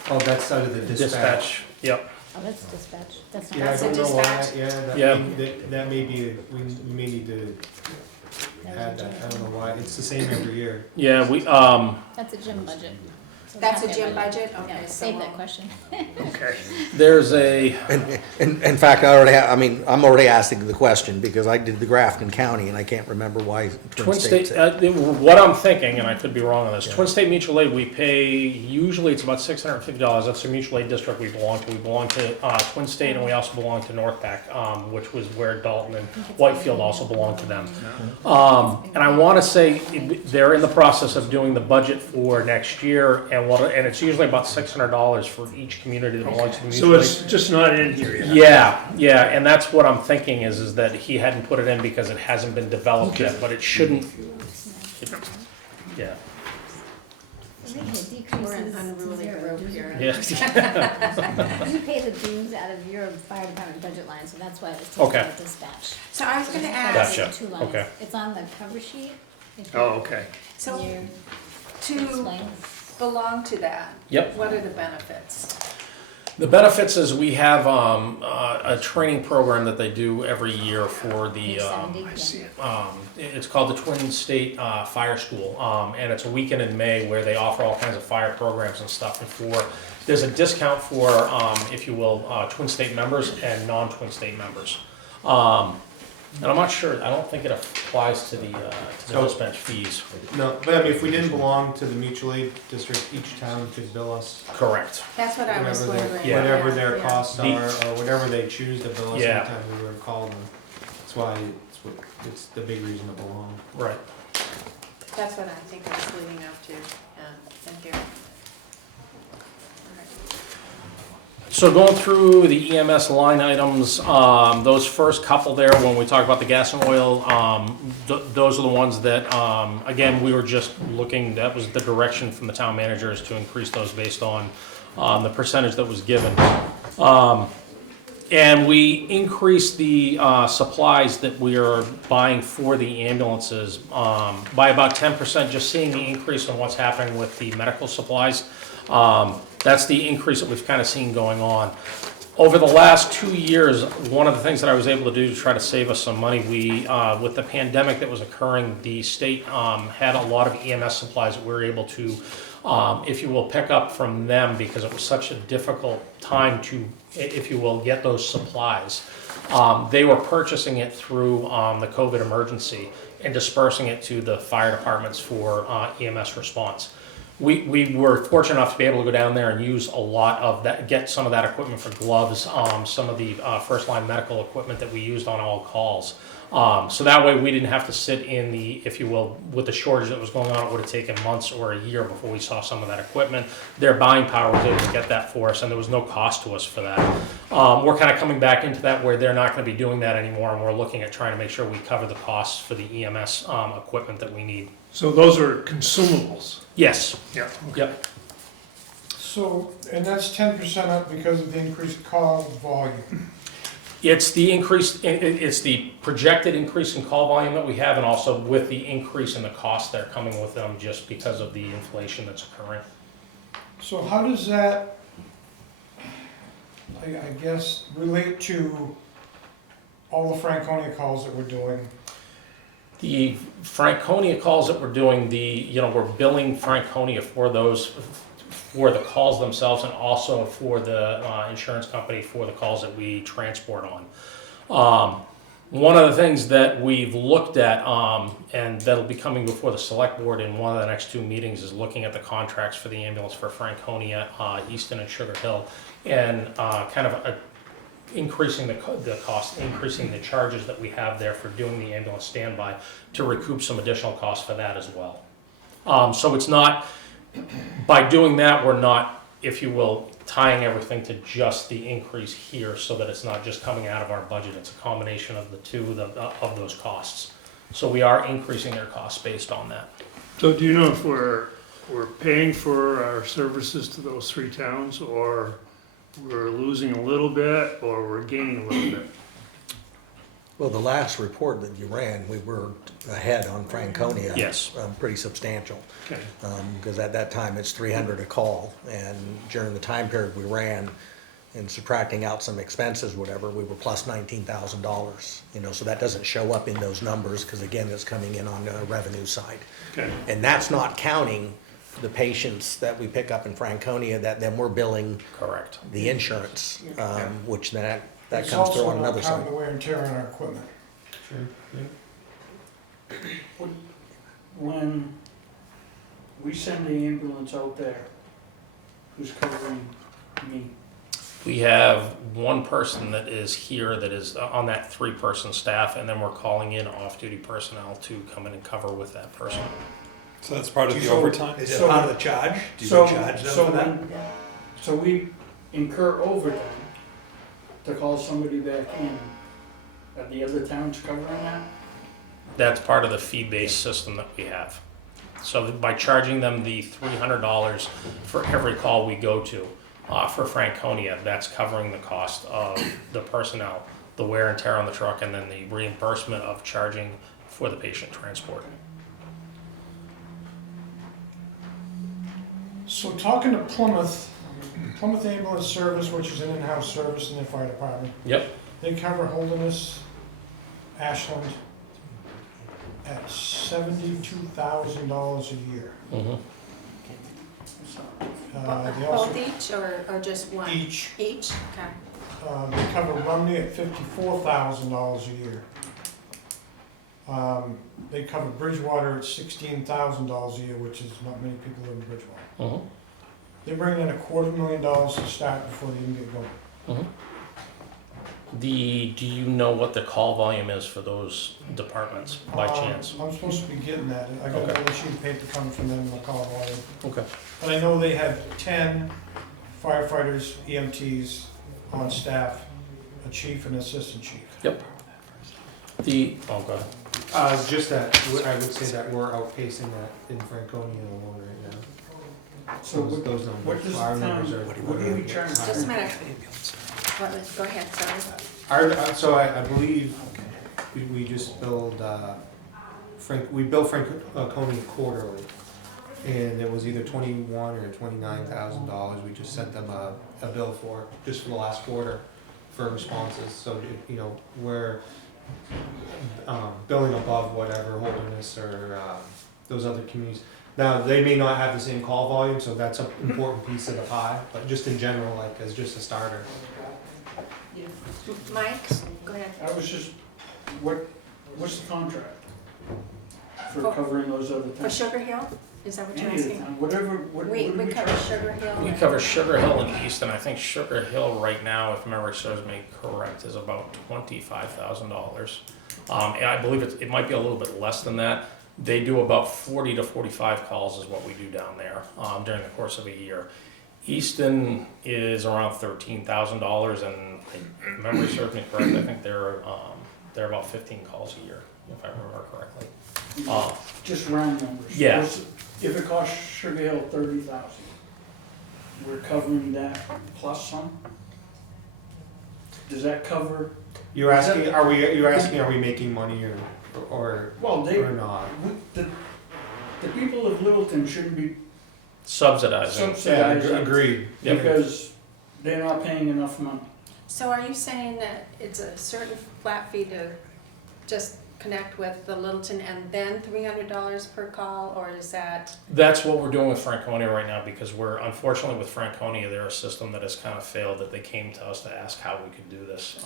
Oh, that's out of the dispatch. Dispatch, yep. Oh, that's dispatch. That's not. Yeah, I That's a don't know why, dispatch? yeah, Yeah. that may be, we may need to add that, I don't know why, it's the same every year. Yeah, That's a gym budget. So it's That's not a their gym budget? Okay, Yeah, so save that we'll- question. Okay. there's a, In fact, I already have, I mean, I'm already asking the question because I did the Grafton County and I can't remember why Twin State, what I'm thinking, and I could be wrong on this, Twin State Mutual Aid, we pay, usually it's about $650. That's the mutual aid district we belong to. We belong to Twin State, and we also belong to North Peck, which was where Dalton and Whitefield also belong to them. And I want to say they're in the process of doing the budget for next year, and it's usually about $600 for each community that belongs to the mutual So aid. it's just not in here yet? Yeah, and that's what I'm thinking is that he hadn't put it in because it hasn't been developed yet, but it shouldn't. Yeah. We're in unruly group here. Yeah. You pay the dues out of your fire department budget line, so that's why it was taken Okay. out of dispatch. So I was gonna It's ask, Gotcha. two lines. Okay. It's on the cover sheet. If you- Oh, okay. so Can you to, explain? belong to that, Yep. what are the benefits? The benefits is we have a training program that they do every year for the, Page 70, yeah. it's called the Twin State Fire School, and it's a weekend in May where they offer all kinds of fire programs and stuff. And there's a discount for, if you will, Twin State members and non-Twin State members. And I'm not sure, I don't think it applies to the dispatch fees. No, but I mean, if we didn't belong to the mutual aid district, each town could bill us Correct. That's what I was whatever their, wondering. Yeah. whatever their Yeah. costs The- are, or whatever they choose to bill us Yeah. anytime we were called them. That's why it's the big reason to belong. Right. That's what I think I was leading up to, and here. So going through the EMS line items, those first couple there, when we talk about the gas and oil, those are the ones that, again, we were just looking, that was the direction from the town managers to increase those based on the percentage that was given. And we increased the supplies that we are buying for the ambulances by about 10%, just seeing the increase in what's happening with the medical supplies. That's the increase that we've kind of seen going on. Over the last 2 years, one of the things that I was able to do to try to save us some money, with the pandemic that was occurring, the state had a lot of EMS supplies that we were able to, if you will, pick up from them because it was such a difficult time to, if you will, get those supplies. They were purchasing it through the COVID emergency and dispersing it to the fire departments for EMS response. We were fortunate enough to be able to go down there and use a lot of that, get some of that equipment for gloves, some of the first line medical equipment that we used on all calls. So that way we didn't have to sit in the, if you will, with the shortage that was going on, it would have taken months or a year before we saw some of that equipment. Their buying power was able to get that for us, and there was no cost to us for that. We're kind of coming back into that where they're not going to be doing that anymore, and we're looking at trying to make sure we cover the costs for the EMS equipment that we need. So those are consumables? Yes. Yeah. Yep. So, and that's 10% up because of the increased call volume. It's the increase, it's the projected increase in call volume that we have, and also with the increase in the costs that are coming with them just because of the inflation that's occurring. So how does that, I guess, relate to all the Franconia calls that we're doing? The Franconia calls that we're doing, we're billing Franconia for those, for the calls themselves, and also for the insurance company for the calls that we transport on. One of the things that we've looked at, and that'll be coming before the select board in one of the next 2 meetings, is looking at the contracts for the ambulance for Franconia, Easton and Sugar Hill, and kind of increasing the cost, increasing the charges that we have there for doing the ambulance standby to recoup some additional costs for that as well. So it's not, by doing that, we're not, if you will, tying everything to just the increase here so that it's not just coming out of our budget. It's a combination of the two of those costs. So we are increasing their costs based on that. So do you know if we're paying for our services to those 3 towns, or we're losing a little bit, or we're gaining a little bit? Well, the last report that you ran, we were ahead on Franconia. Yes. Pretty substantial. Okay. Because at that time, it's 300 a call, and during the time period we ran, and subtracting out some expenses, whatever, we were plus $19,000. So that doesn't show up in those numbers, because again, it's coming in on the revenue side. Okay. And that's not counting the patients that we pick up in Franconia that then we're billing Correct. the insurance, which that It's comes through also on not another counting side. the wear and tear on our equipment. When we send the ambulance out there, who's covering me? We have one person that is here that is on that 3-person staff, and then we're calling in off-duty personnel to come in and cover with that person. So that's part of the So- overtime? Is it So- part of the charge? Do you So, charge them so for that? when, so we incur overtime to call somebody back in. Are the other towns covering that? That's part of the fee-based system that we have. So by charging them the $300 for every call we go to, for Franconia, that's covering the cost of the personnel, the wear and tear on the truck, and then the reimbursement of charging for the patient transport. So talking to Plymouth Ambulance Service, which is an in-house service in their fire department, Yep. they cover Holderness, Ashland at $72,000 a year. Mm-hmm. They also, Both each or just one? each, Each, okay. they cover Rumney at $54,000 a year. They cover Bridgewater at $16,000 a year, which is not many people live in Bridgewater. Mm-hmm. They bring in $250,000 to start before they even get going. Mm-hmm. Do you know what the call volume is for those departments by chance? I'm supposed to be getting that. I got Okay. another sheet of paper coming from them in the call volume. Okay. But I know they have 10 firefighters, EMTs on staff, a chief and assistant chief. Yep. Go ahead. Just that, I would say that we're outpacing that in Franconia alone right now. So what, Those numbers, what does the our town, numbers are. what do we charge? Just a minute. Go ahead, sorry. So I believe we just billed, we bill Franconia quarterly. And it was either $21,000 or $29,000. We just sent them a bill for, just for the last quarter for responses. So, we're billing above whatever Holderness or those other communities. Now, they may not have the same call volume, so that's an important piece of the pie, but just in general, like as just a starter. Mike, go ahead. I was just, what's the contract for For- covering those other For towns? Sugar Hill, is that what you're Any of the asking? town, whatever, what do We we cover charge? Sugar Hill. We cover Sugar Hill and Easton. I think Sugar Hill right now, if memory serves me correct, is about $25,000. And I believe it might be a little bit less than that. They do about 40 to 45 calls is what we do down there during the course of a year. Easton is around $13,000, and if memory serves me correct, I think they're about 15 calls a year, if I remember correctly. Just round numbers. Yeah. If it costs Sugar Hill 30,000, we're covering that plus some? Does that cover? You're asking, are we making money or Well, not? the people of Littleton shouldn't be Subsidizing. subsidizing Agreed. Yep. because they're not paying enough money. So are you saying that it's a certain flat fee to just connect with the Littleton and then $300 per call, or is that? That's what we're doing with Franconia right now, because unfortunately with Franconia, they're a system that has kind of failed, that they came to us to ask how we could do this.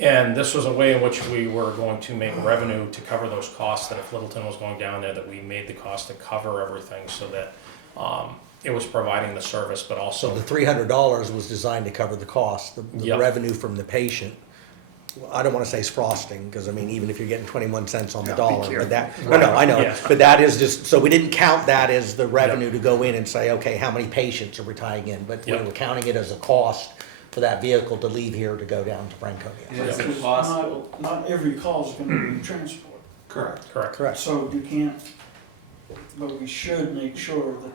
And this was a way in which we were going to make revenue to cover those costs, that if Littleton was going down there, that we made the cost to cover everything so that it was providing the service, but So also, the $300 was designed to cover the cost, the Yep. revenue from the patient. I don't want to say it's frosting, because I mean, even if you're getting 21 cents on the dollar, but that, no, I know, Yeah. but that is just, so we didn't count that as the revenue to go in and say, okay, how many patients are we tying in? But we Yep. were counting it as a cost for that vehicle to leave here to go down to Franconia. Is it Because possible? not every call is gonna be transport. Correct. correct. Correct. So you can't, but we should make sure that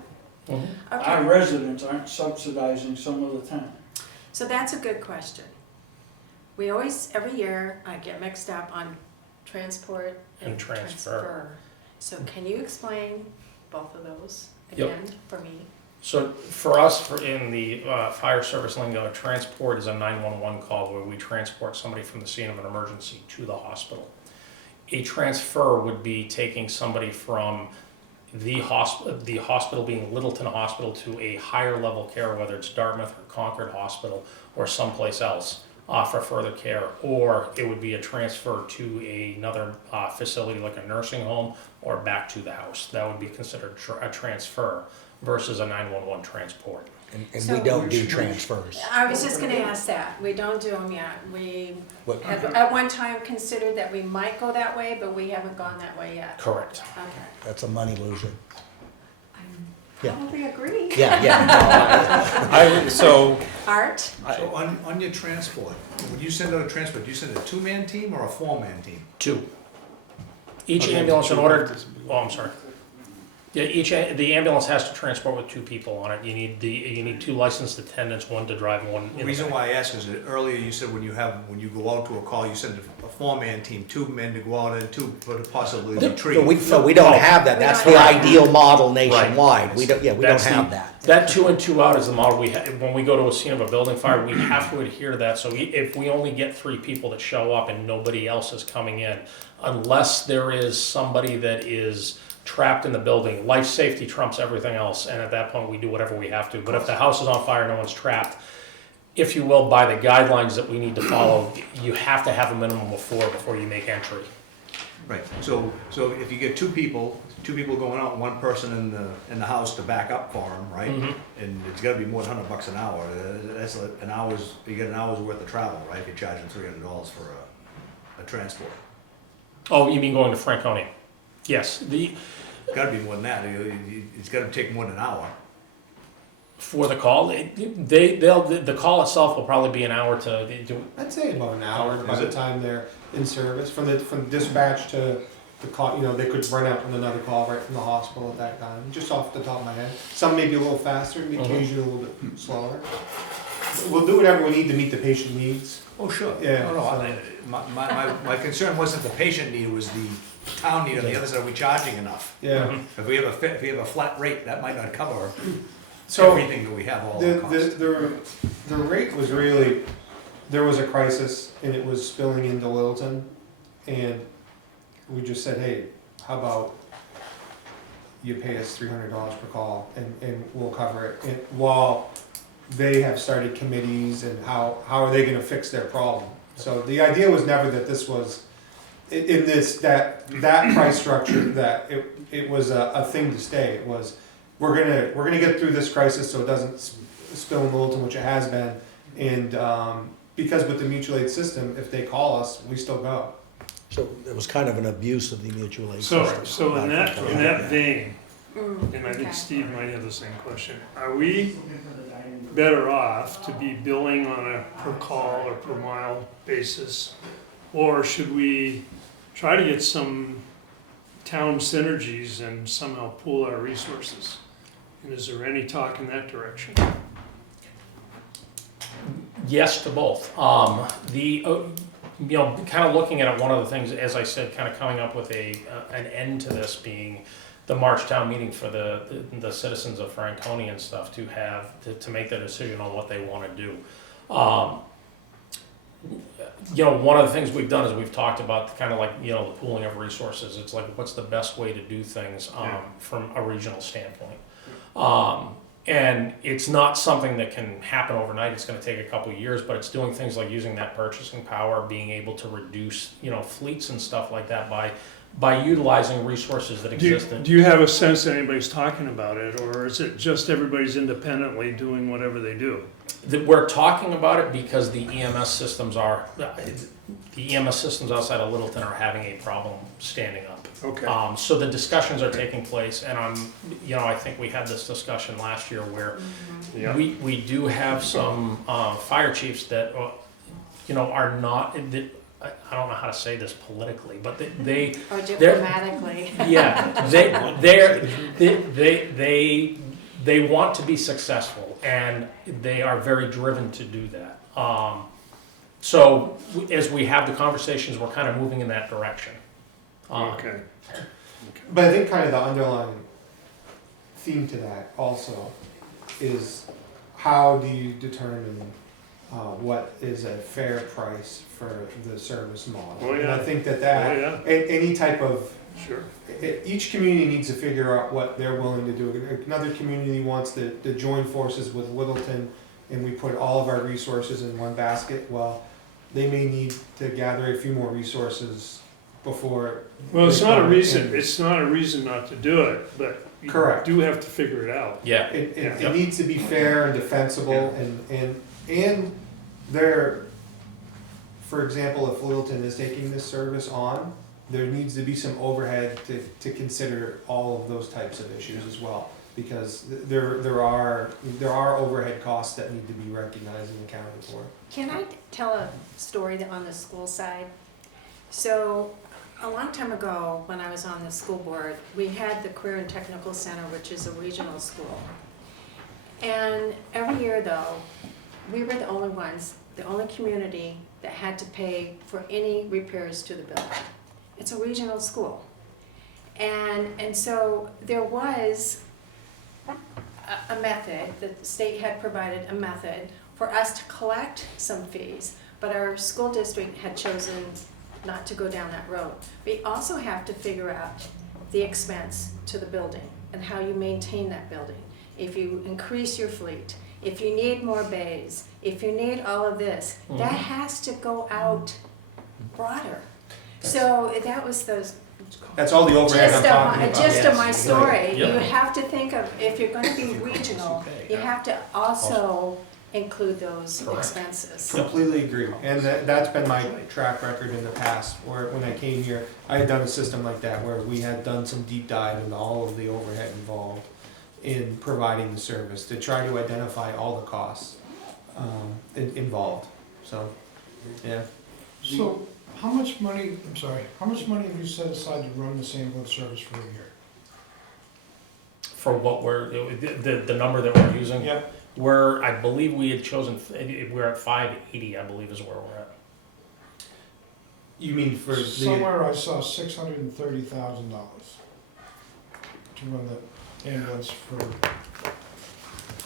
Mhm. our Okay, residents aren't subsidizing some other town. so that's a good question. We always, every year, I get mixed up on transport and And transfer. transfer. So can you explain both of those Yep. again for me? So for us, in the fire service lingo, transport is a 911 call where we transport somebody from the scene of an emergency to the hospital. A transfer would be taking somebody from the hospital being Littleton Hospital to a higher level care, whether it's Dartmouth or Concord Hospital or someplace else for further care. Or it would be a transfer to another facility like a nursing home or back to the house. That would be considered a transfer versus a 911 transport. And we So- don't do transfers. I was just gonna ask that. We don't do them yet. We What- had at one time considered that we might go that way, but we haven't gone that way yet. Correct. Okay. That's a money loser. I Yeah. probably agree. Yeah. So, Art? So on your transport, when you send out a transport, do you send a two-man team or a four-man team? Two. Each ambulance in order, I'm sorry. Yeah, the ambulance has to transport with two people on it. You need two licensed attendants, one to drive and one in The the reason back. why I ask is that earlier you said when you go out to a call, you send a four-man team, 2 men to go out and 2 for to possibly So retrieve. we don't have that, that's the ideal model nationwide, we don't That's have that. That 2 and 2 out is the model we have, when we go to a scene of a building fire, we have to adhere to that. So if we only get 3 people that show up and nobody else is coming in, unless there is somebody that is trapped in the building, life safety trumps everything else, and at that point, we do whatever we have to. But if the house is on fire, no one's trapped, if you will, by the guidelines that we need to follow, you have to have a minimum of 4 before you make entry. Right, so if you get 2 people going out, 1 person in the house to back up for them, right? Mhm. And it's gotta be more than $100 an hour, that's like you get an hour's worth of travel, right? If you're charging $300 for a transport. Oh, you mean going to Franconia? Yes, It's gotta be more than that, it's gotta take more than an hour. for the call, the call itself will probably be an hour to do. I'd say about an hour by Is the it? time they're in service. From dispatch to the call, they could run out on another call right from the hospital at that time, just off the top of my head. Some may be a little faster, occasionally a little bit slower. We'll do whatever we need to meet the patient needs. Oh, sure. Yeah, No, so- my concern wasn't the patient need, it was the town need on the other side, are we charging enough? Yeah. If we have a flat rate, that might not cover So everything that we have, all the costs. the rate was really, there was a crisis and it was spilling into Littleton. And we just said, hey, how about you pay us $300 per call and we'll cover it. And while they have started committees and how are they gonna fix their problem? So the idea was never that this was, in this, that price structure, that it was a thing to stay. It was, we're gonna get through this crisis so it doesn't spill in Littleton, which it has been. And because with the mutual aid system, if they call us, we still go. So it was kind of an abuse of the mutual aid So, system. so in that vein, Mm, and I think okay. Steve might have the same question, are we better off to be billing on a per call or per mile basis? Or should we try to get some town synergies and somehow pool our resources? And is there any talk in that direction? Yes to both. Kind of looking at it, one of the things, as I said, kind of coming up with an end to this being the March town meeting for the citizens of Franconia and stuff to make their decision on what they want to do. One of the things we've done is we've talked about kind of like, the pooling of resources. It's like, what's the best way to do things from a regional standpoint? And it's not something that can happen overnight. It's going to take a couple of years, but it's doing things like using that purchasing power, being able to reduce, fleets and stuff like that by utilizing resources that exist. Do you have a sense that anybody's talking about it, or is it just everybody's independently doing whatever they do? That we're talking about it because the EMS systems outside of Littleton are having a problem standing up. Okay. So the discussions are taking place, and I think we had this discussion last year where Yeah. we do have some fire chiefs that are not. I don't know how to say this politically, but they Or diplomatically. yeah, they want to be successful, and they are very driven to do that. So as we have the conversations, we're kind of moving in that direction. Okay. But I think kind of the underlying theme to that also is how do you determine what is a fair price for the service model? Oh, yeah. And I think that Oh, yeah. any type of, Sure. each community needs to figure out what they're willing to do. Another community wants to join forces with Littleton and we put all of our resources in one basket. Well, they may need to gather a few more resources before. Well, it's they not a come reason, in. it's not a reason not to do it, but you Correct. do have to figure it out. Yeah. It needs to be fair and defensible and there, for example, if Littleton is taking this service on, there needs to be some overhead to consider all of those types of issues as well. Because there are overhead costs that need to be recognized and accounted for. Can I tell a story on the school side? So, a long time ago, when I was on the school board, we had the Career and Technical Center, which is a regional school. And every year though, we were the only ones, the only community that had to pay for any repairs to the building. It's a regional school. And so there was a method, the state had provided a method for us to collect some fees, but our school district had chosen not to go down that road. We also have to figure out the expense to the building and how you maintain that building. If you increase your fleet, if you need more bays, if you need all of this, that has to go out broader. So that was the That's all the overhead I'm talking about. gist of my Yes. story. Yep. You have to think of, if you're gonna be regional, you have to also include those Correct. expenses. Completely agree, and that's been my track record in the past, where when I came here, I had done a system like that, where we had done some deep dive into all of the overhead involved in providing the service, to try to identify all the costs involved, so, yeah. So, how much money have you set aside to run this ambulance service for a year? For what the number that we're using? Yep. Where I believe we had chosen, we're at 580, I believe is where we're at. You mean for the, Somewhere I saw $630,000 to run the ambulance for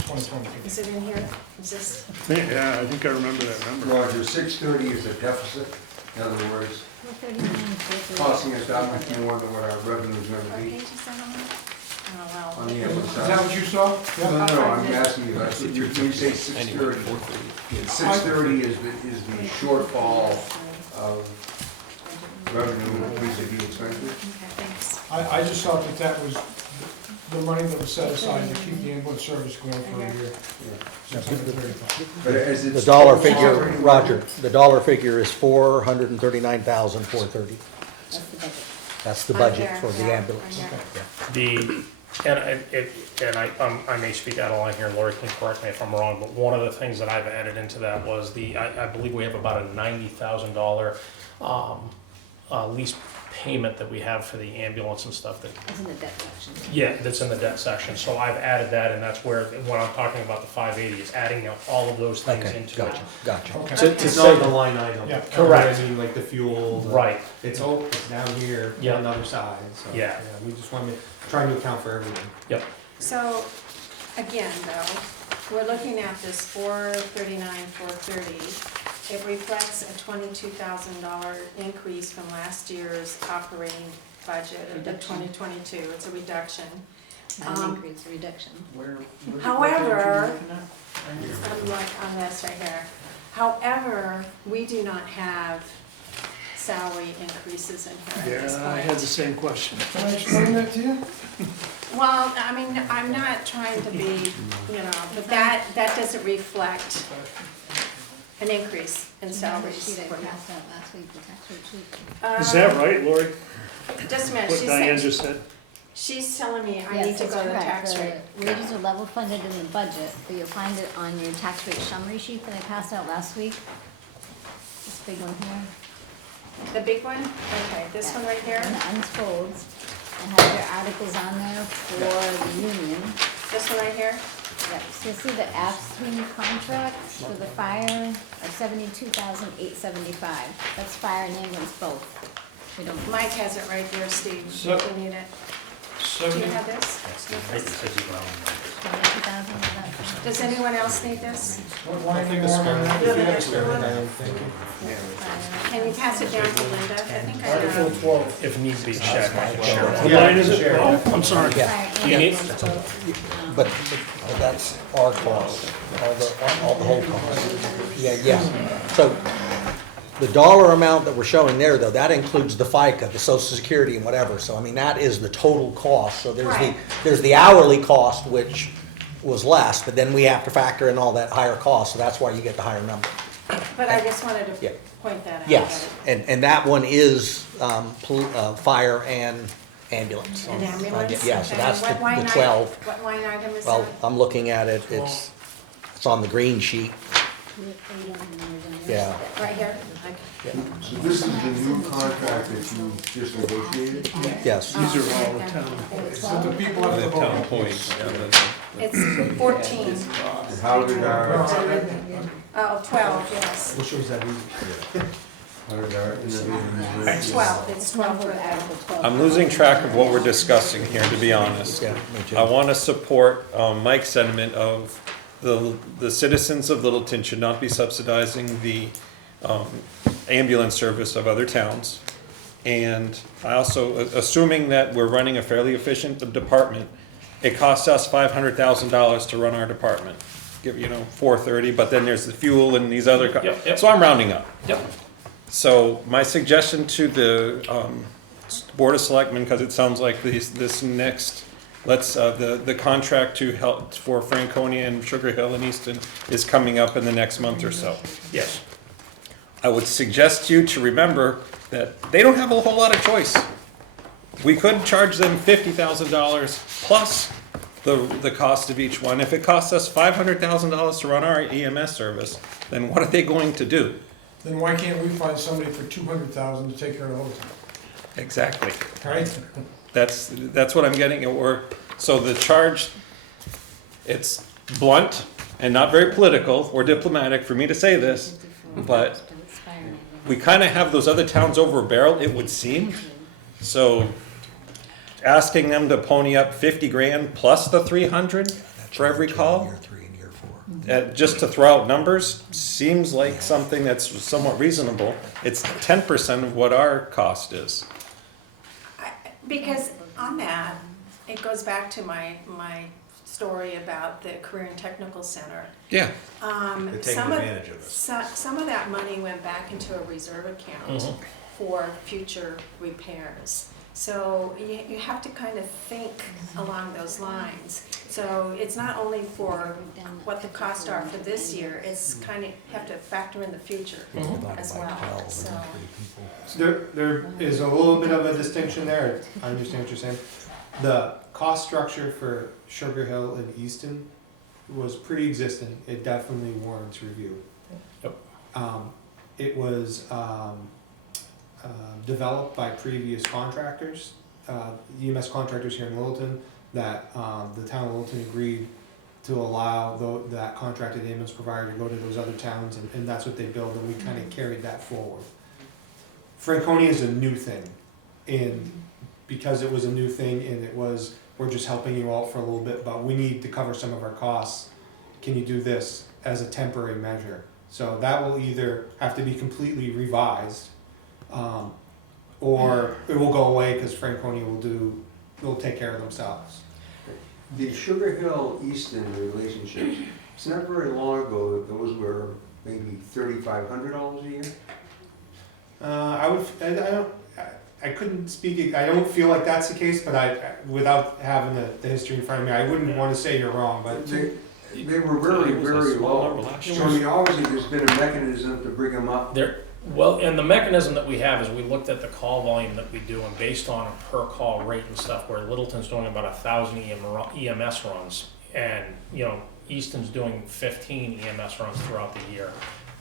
2022. Is it in here? Is this? Yeah, I think I remember that number. Roger, 630 is a deficit, in other words, costing us that much more than what our revenue is What gonna be page is that on? Oh, on the well. other Is side. that what you saw? No, no, I'm asking you, that's what when you say 630, 630 is the shortfall of revenue vis-a-vis expenses. Okay, thanks. I just thought that was the money that was set aside to keep the ambulance service going for a year. But as it's. The dollar figure, Roger, the dollar figure is $439,430. That's the budget. That's the budget for the ambulance. I may speak out of line here, Lori can correct me if I'm wrong, but one of the things that I've added into that was I believe we have about a $90,000 lease payment that we have for the ambulance and stuff that, It's in the debt section. yeah, that's in the debt section. So I've added that, and that's where, when I'm talking about the 580, is adding up all of those things Okay, into it. gotcha. Okay. To it's say not the line item. Yeah. Correct. I mean, like the fuel. Right. It's down here Yeah. on the other side, so. Yeah. We just want to, trying to account for everything. So, again, though, we're looking at this 439, 430. It reflects a $22,000 increase from last year's operating budget of the Reduction. 2022. It's a reduction. Not an increase, a reduction. However, I'm like on this right here. However, we do not have salary increases in here at this Yeah, I had the point. same question. Can I explain that to you? Well, I mean, I'm not trying to be, but that doesn't reflect an increase in salaries. Sheet I passed out last week, the tax rate sheet. Is that right, Lori? Just a minute, What Diane just said? she's telling me I Yes, need to that's go to the correct. tax rate. The wages are level funded in the budget, but you'll find it on your tax rate summary sheet that I passed out last week. This big one here. The big one? Okay, this one right here? And it unfolds. I have your articles on there for the union. This one right here? Yep, so you'll see the AFSCME contract for the fire of $72,875. That's fire and ambulance both. We don't. Mike has it right there, Steve, if So- you need it. Do you 70, have this? $72,000. Does anyone else need this? what line I think are you a on spare, right if you now? have a spare, Diane, thank you. Can you pass it down to Linda? I think I Article have. 12. If need be, check, I can share What it. Yeah, line is it? sure. Oh, I'm sorry. Yeah. Fire You and need- ambulance both. But that's our cost, all the whole cost. Yeah. So the dollar amount that we're showing there, though, that includes the FICA, the social security and whatever. So I mean, that is the total cost. So Right. there's the hourly cost, which was less, but then we have to factor in all that higher cost. So that's why you get the higher number. But I just wanted Yeah. to point that out. Yes, and that one is fire and ambulance. An ambulance? Yeah, so Okay. that's What line the item- 12. What line item is Well, that? I'm looking at it, it's on the green sheet. Yeah. Right here? So this is the new contract that you just negotiated? Yes. These are all the town. So the people have to Town vote. employees, yeah, that's. It's 14. And how did our, Oh, 12, yes. Which was that easy. how did our interviews? 12, it's 12 for that. I'm losing track of what we're discussing here, to be honest. Yeah, me too. I want to support Mike's sentiment of the citizens of Littleton should not be subsidizing the ambulance service of other towns. And I also, assuming that we're running a fairly efficient department, it costs us $500,000 to run our department. Give, you know, 430, but then there's the fuel and these other, Yep. so I'm rounding up. Yep. So my suggestion to the Board of Selectmen, because it sounds like this next, the contract to help for Franconia and Sugar Hill and Easton is coming up in the next month or so. Yes. I would suggest you to remember that they don't have a whole lot of choice. We could charge them $50,000 plus the cost of each one. If it costs us $500,000 to run our EMS service, then what are they going to do? Then why can't we find somebody for 200,000 to take care of those? Exactly. Right? That's what I'm getting at. So the charge, it's blunt and not very political or diplomatic for me to say this, but we kind of have those other towns over a barrel, it would seem. So asking them to pony up 50 grand plus the 300 for every call, Year 3 and year 4. just to throw out numbers, seems like something that's somewhat reasonable. It's 10% of what our cost is. Because on that, it goes back to my story about the Career and Technical Center. Yeah. They're taking Some of- advantage of us. Some of that money went back into a reserve account for future repairs. So you have to kind of think along those lines. So it's not only for what the costs are for this year, it's kind of have to factor in the future as well, so. There is a little bit of a distinction there, I understand what you're saying. The cost structure for Sugar Hill and Easton was pre-existing, it definitely warrants review. Yep. It was developed by previous contractors, EMS contractors here in Littleton, that the town of Littleton agreed to allow that contracted EMS provider to go to those other towns, and that's what they built, and we kind of carried that forward. Franconia is a new thing, and because it was a new thing and we're just helping you out for a little bit, but we need to cover some of our costs. Can you do this as a temporary measure? So that will either have to be completely revised, or it will go away because Franconia will take care of themselves. The Sugar Hill Easton relationship, it's not very long ago that those were maybe $3,500 a year. I couldn't speak, I don't feel like that's the case, but without having the history in front of me, I wouldn't want to say you're wrong, but. They were very, very low. So I mean, obviously there's been a mechanism to bring them up. Well, and the mechanism that we have is we looked at the call volume that we do, and based on a per call rate and stuff, where Littleton's doing about 1,000 EMS runs, and Easton's doing 15 EMS runs throughout the year,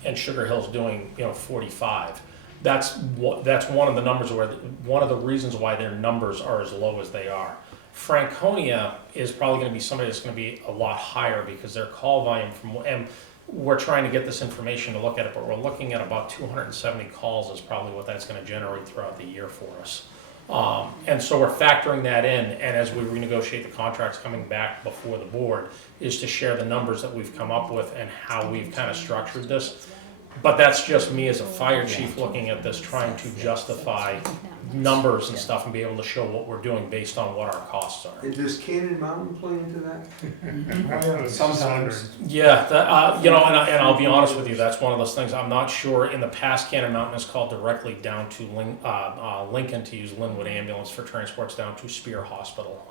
and Sugar Hill's doing 45. That's one of the numbers one of the reasons why their numbers are as low as they are. Franconia is probably going to be somebody that's going to be a lot higher because their call volume and we're trying to get this information to look at it, but we're looking at about 270 calls is probably what that's going to generate throughout the year for us. And so we're factoring that in, and as we renegotiate the contracts coming back before the board, is to share the numbers that we've come up with and how we've kind of structured this. But that's just me as a fire chief looking at this, trying to justify numbers and stuff and be able to show what we're doing based on what our costs are. And does Cannon Mountain play into that? Sometimes. Yeah, and I'll be honest with you, that's one of those things, I'm not sure, in the past, Cannon Mountain is called directly down to Lincoln to use Linwood Ambulance for transports down to Spear Hospital.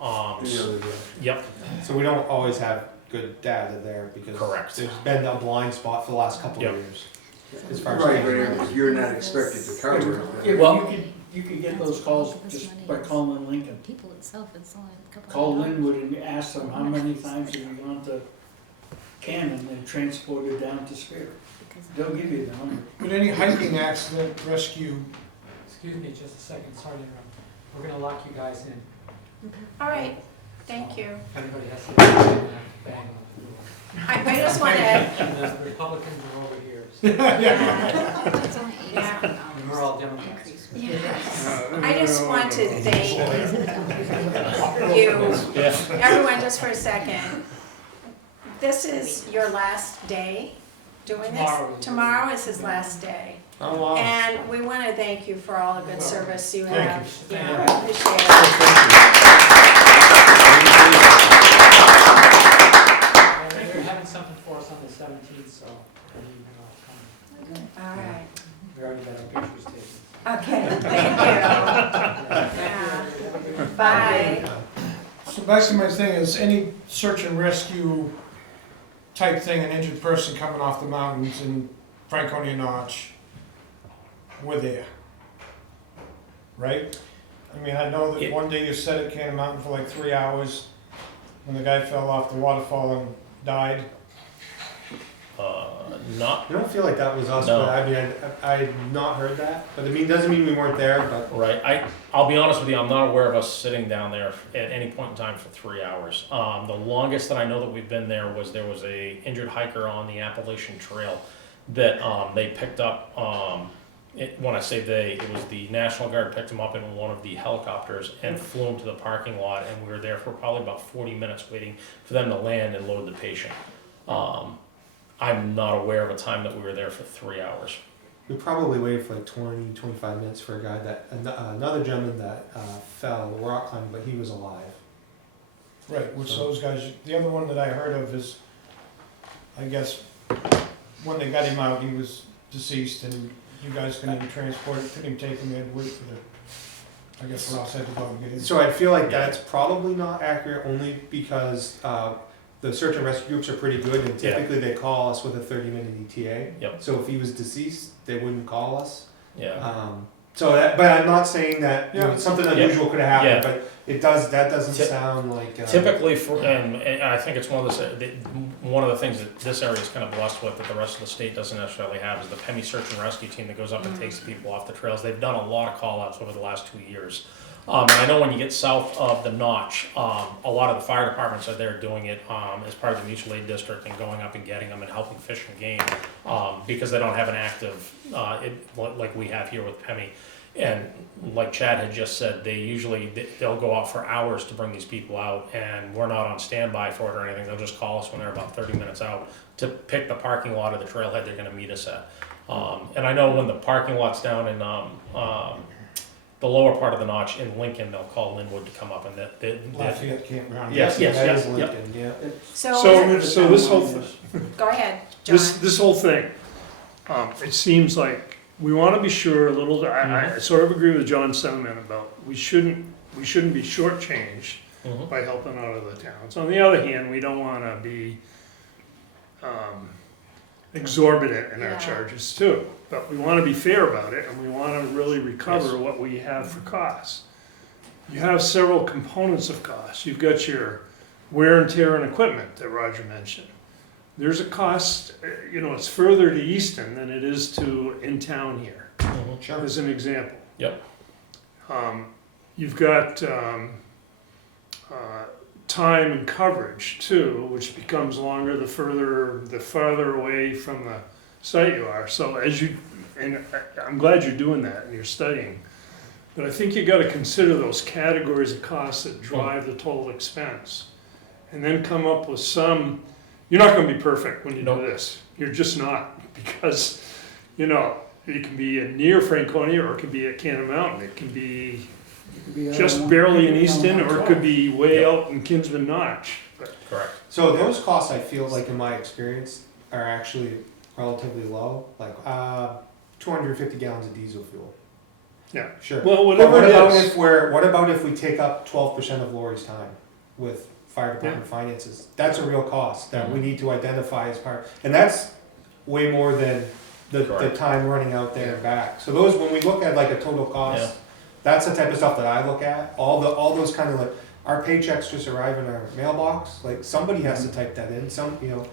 Yep. So we don't always have good data there because Correct. There's been a blind spot for the last couple of Yep. years. As far as Right, but you're not expected to cover it. Yeah, Well- but you could get those calls just by calling Lincoln. People itself, it's only a couple. Call Linwood and ask them how many times have you gone to Cannon, they're transported down to Spirit. They'll give you the number. But any hiking accident, rescue, Excuse me just a second, sorry to interrupt. We're gonna lock you guys in. All right, thank you. If anybody has to bang on the door. I just want to, And the Republicans are over here, so It's only Yeah. and we're all $87 Democrats. I just want to thank you, everyone, just for a second. This is your last day doing this? Tomorrow is his last day. Oh, wow. And we want to thank you for all the good service you Thank have. you. Yeah, appreciate it. And they're having something for us on the 17th, so maybe you can all come. All right. We already got our pictures taken. Okay, thank you. Yeah. Bye. so basically my thing is any search and rescue type thing, an injured person coming off the mountains in Franconia Notch, we're there. Right? I mean, I know that one day you sat at Cannon Mountain for like 3 hours when the guy fell off the waterfall and died. Not I don't feel like that was us, No. but I mean, I had not heard that. But I mean, doesn't mean we weren't there, but. right. I'll be honest with you, I'm not aware of us sitting down there at any point in time for 3 hours. The longest that I know that we've been there was a injured hiker on the Appalachian Trail that they picked up. When I say they, it was the National Guard picked him up in one of the helicopters and flew him to the parking lot, and we were there for probably about 40 minutes waiting for them to land and load the patient. I'm not aware of a time that we were there for 3 hours. We probably waited for like 20, 25 minutes for a guy that, another gentleman that fell rock climbing, but he was alive. Right, which those guys, the other one that I heard of is, I guess, when they got him out, he was deceased and you guys couldn't transport it, couldn't take him in, wait for the, I guess Ross had to go and get him. So I feel like that's probably not accurate only because the search and rescue groups are pretty good and typically they call us with a 30-minute ETA. Yep. So if he was deceased, they wouldn't call us. Yeah. So that, but I'm not saying that you know, something unusual could have happened, Yeah. but it does. That doesn't sound like. Typically, and I think it's one of the things that this area is kind of blessed with that the rest of the state doesn't necessarily have is the PEMI search and rescue team that goes up and takes the people off the trails. They've done a lot of call-outs over the last 2 years. And I know when you get south of the Notch, a lot of the fire departments are there doing it as part of the mutual aid district and going up and getting them and helping fish and game because they don't have an active like we have here with PEMI. And like Chad had just said, they'll go out for hours to bring these people out, and we're not on standby for it or anything. They'll just call us when they're about 30 minutes out to pick the parking lot of the trailhead they're going to meet us at. And I know when the parking lot's down in the lower part of the Notch in Lincoln, they'll call Linwood to come up and Lafayette Campground. Yes, that yes, is yep. Lincoln, yeah. So this whole thing, Go ahead, John. this whole thing, it seems like we want to be sure a little. I sort of agree with John's sentiment about we shouldn't be shortchanged by helping out other towns. On the other hand, we don't want to be exorbitant in our charges too. But we want to be fair about it, and we want to really recover what we have for costs. You have several components of costs. You've got your wear and tear and equipment that Roger mentioned. There's a cost, it's further to Easton than it is to in town here, as an example. Yep. You've got time and coverage too, which becomes longer the farther away from the site you are. So I'm glad you're doing that and you're studying. But I think you got to consider those categories of costs that drive the total expense, and then come up with some. You're not going to be perfect when you do this. You're just not, because it can be near Franconia or it can be at Cannon Mountain. It can be just barely in Easton, or it could be way out in Kinsman Notch. Correct. So those costs, I feel like in my experience, are actually relatively low, like 250 gallons of diesel fuel. Yeah. Sure. Well, whatever what about it is. what about if we take up 12% of Lori's time with fire department finances? That's a real cost that we need to identify as part, and that's way more than the time running out there and back. So those, when we look at like a total cost, that's the type of stuff that I look at. All those kind of like our paychecks just arrive in our mailbox, like somebody has to type that in, Yeah.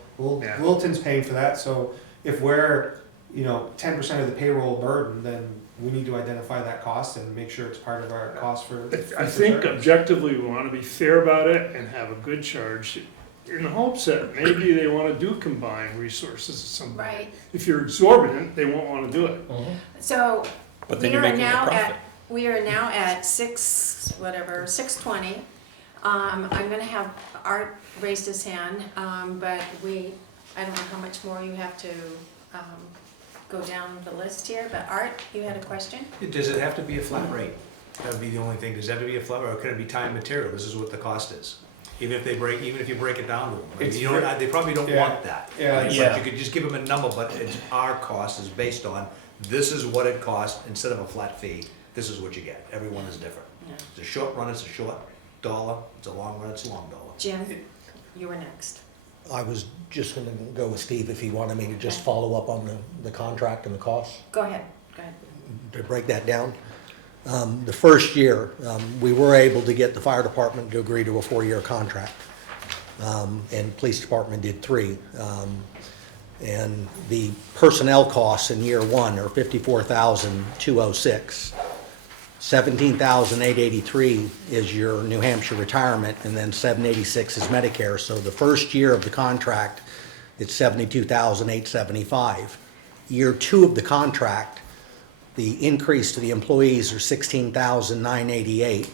Littleton's paying for that, so if we're, 10% of the payroll burden, then we need to identify that cost and make sure it's part of our cost for. I think objectively, we wanna be fair about it and have a good charge, in the hopes that maybe they wanna do combined resources at some point. Right. If you're exorbitant, they won't wanna do it. So But then we you're are making a now profit. at, we are now at 6:20. I'm gonna have Art raised his hand, but I don't know how much more you have to, go down the list here, but Art, you had a question? Does it have to be a flat rate? That would be the only thing. Does it have to be a flat rate, or could it be time and material? This is what the cost is. Even if you break it down to them. I mean, they probably don't want that. Yeah. Right? Yeah. But you could just give them a number, but our cost is based on, this is what it costs, instead of a flat fee, this is what you get. Everyone is different. Yeah. It's a short run, it's a short dollar. It's a long run, it's a long dollar. Jim, you were next. I was just gonna go with Steve if he wanted me to just follow up on the contract and the costs, Go ahead. to break that down. The first year, we were able to get the fire department to agree to a 4-year contract. And police department did 3. And the personnel costs in year 1 are $54,206. $17,883 is your New Hampshire retirement, and then $786 is Medicare. So the first year of the contract, it's $72,875. Year 2 of the contract, the increase to the employees are $16,988,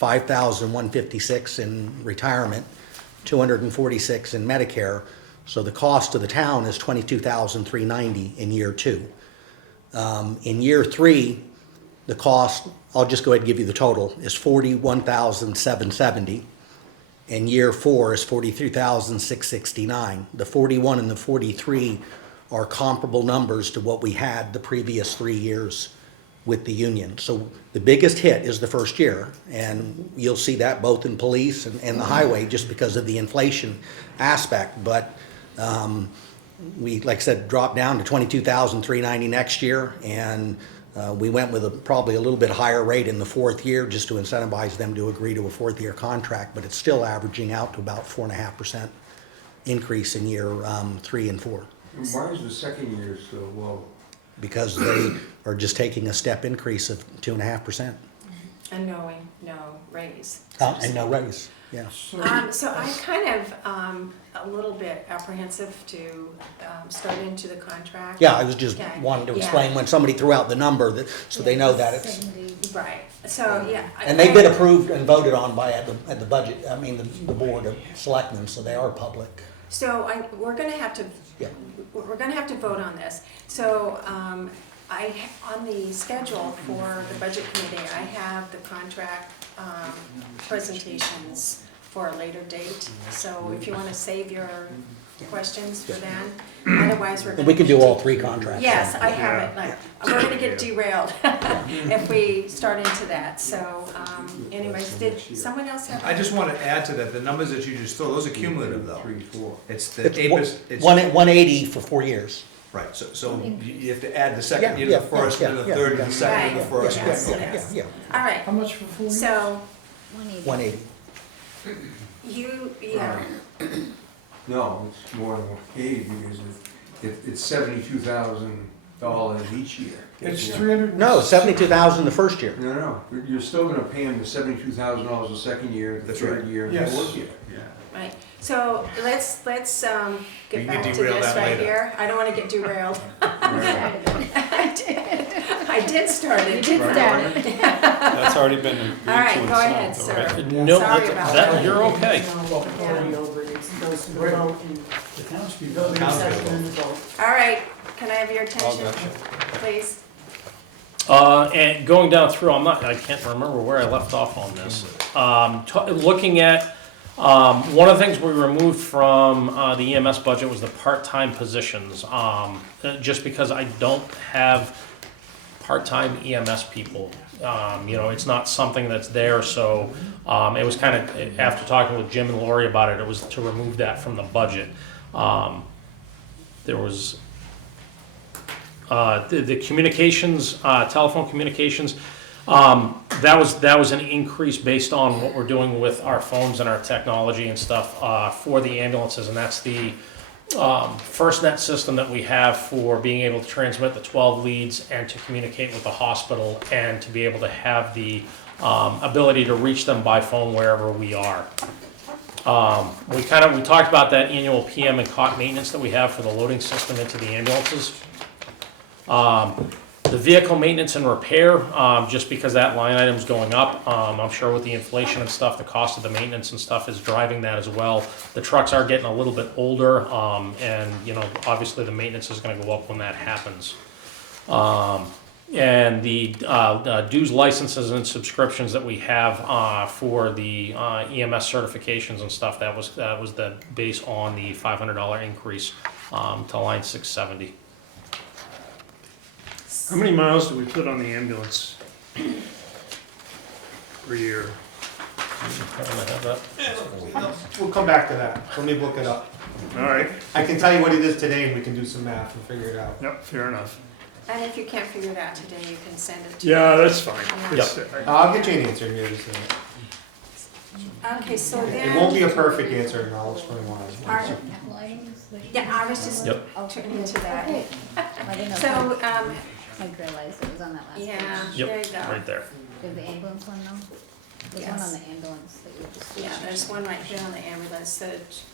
$5,156 in retirement, $246 in Medicare. So the cost to the town is $22,390 in year 2. In year 3, the cost, I'll just go ahead and give you the total, is $41,770. And year 4 is $43,669. The 41 and the 43 are comparable numbers to what we had the previous 3 years with the union. So the biggest hit is the first year, and you'll see that both in police and the highway just because of the inflation aspect. But we, like I said, dropped down to $22,390 next year, and we went with probably a little bit higher rate in the 4th year just to incentivize them to agree to a 4th-year contract, but it's still averaging out to about 4.5% increase in year 3 and 4. And why is the second year so low? Because they are just taking a step increase of 2.5%. And no raise. And no raise, yeah. So I'm kind of a little bit apprehensive to start into the contract. Yeah, I was just Okay. wanting to Yeah. explain when somebody threw out the number, so they know that it's, Right, so, yeah. and they've been approved and voted on by at the budget, the board of selectmen, so they are public. So we're gonna have to, Yeah. we're gonna have to vote on this. So, on the schedule for the budget committee, I have the contract, presentations for a later date. So if you wanna save your questions for then, otherwise we're gonna. And we can do all 3 contracts. Yes, I have it, we're gonna get derailed if we start into that, so, anyways, did someone else have? I just want to add to that, the numbers that you just threw, those are cumulative though. 3, 4. It's the It's 8%. 180 for 4 years. Right, so you have to add the second Yeah, year to yeah, the first, yeah, and the yeah, third, and yeah. the second, and the Right, first. yes, Yeah. yes. Yeah, All right, How much for 4 years? so 180. yeah, No, it's more than 180 because it's $72,000 each year. It's Yeah. 300. No, 72,000 the first year. No, you're still gonna pay him the $72,000 the second year, the That's third right. year, and the Yes. 4th year. right, so let's We get can back to derail this that right later. here. I don't wanna get derailed. Right. I did start it. You did start it. That's already been agreed to All right, and go ahead, signed, sir. right? No, Sorry about that, that. you're okay. Already over, it goes to the vote and the townspeople. Townspeople. All right, can I have your attention, gotcha. please? And going down through, I can't remember where I left off on this. Looking at, one of the things we removed from the EMS budget was the part-time positions. Just because I don't have part-time EMS people. It's not something that's there, so it was kind of, after talking with Jim and Lori about it, it was to remove that from the budget. There was the communications, telephone communications. that was an increase based on what we're doing with our phones and our technology and stuff for the ambulances, and that's the FirstNet system that we have for being able to transmit the 12 leads and to communicate with the hospital and to be able to have the ability to reach them by phone wherever we are. We talked about that annual PM and cot maintenance that we have for the loading system into the ambulances. The vehicle maintenance and repair, just because that line item's going up, I'm sure with the inflation and stuff, the cost of the maintenance and stuff is driving that as well. The trucks are getting a little bit older, and obviously the maintenance is gonna go up when that happens. And the dues, licenses, and subscriptions that we have for the EMS certifications and stuff, that was the base on the $500 increase to line 670. How many miles do we put on the ambulance per year? We'll come back to that. Let me look it up. All right, I can tell you what it is today and we can do some math and figure it out. yep, fair enough. And if you can't figure it out today, you can send it to. Yeah, that's fine. Yeah. I'll get you an answer here just a minute. Okay, so then. It won't be a perfect answer and I'll explain why. Our- Capital items? Yeah, I was just Yep. turning into that. Okay. I didn't know. So, I realized it was on that last page. yeah, Yep, there you go. right there. Do you have the ambulance one though? There's one Yes. on the ambulance that you just. Yeah, there's one right here on the ambulance, so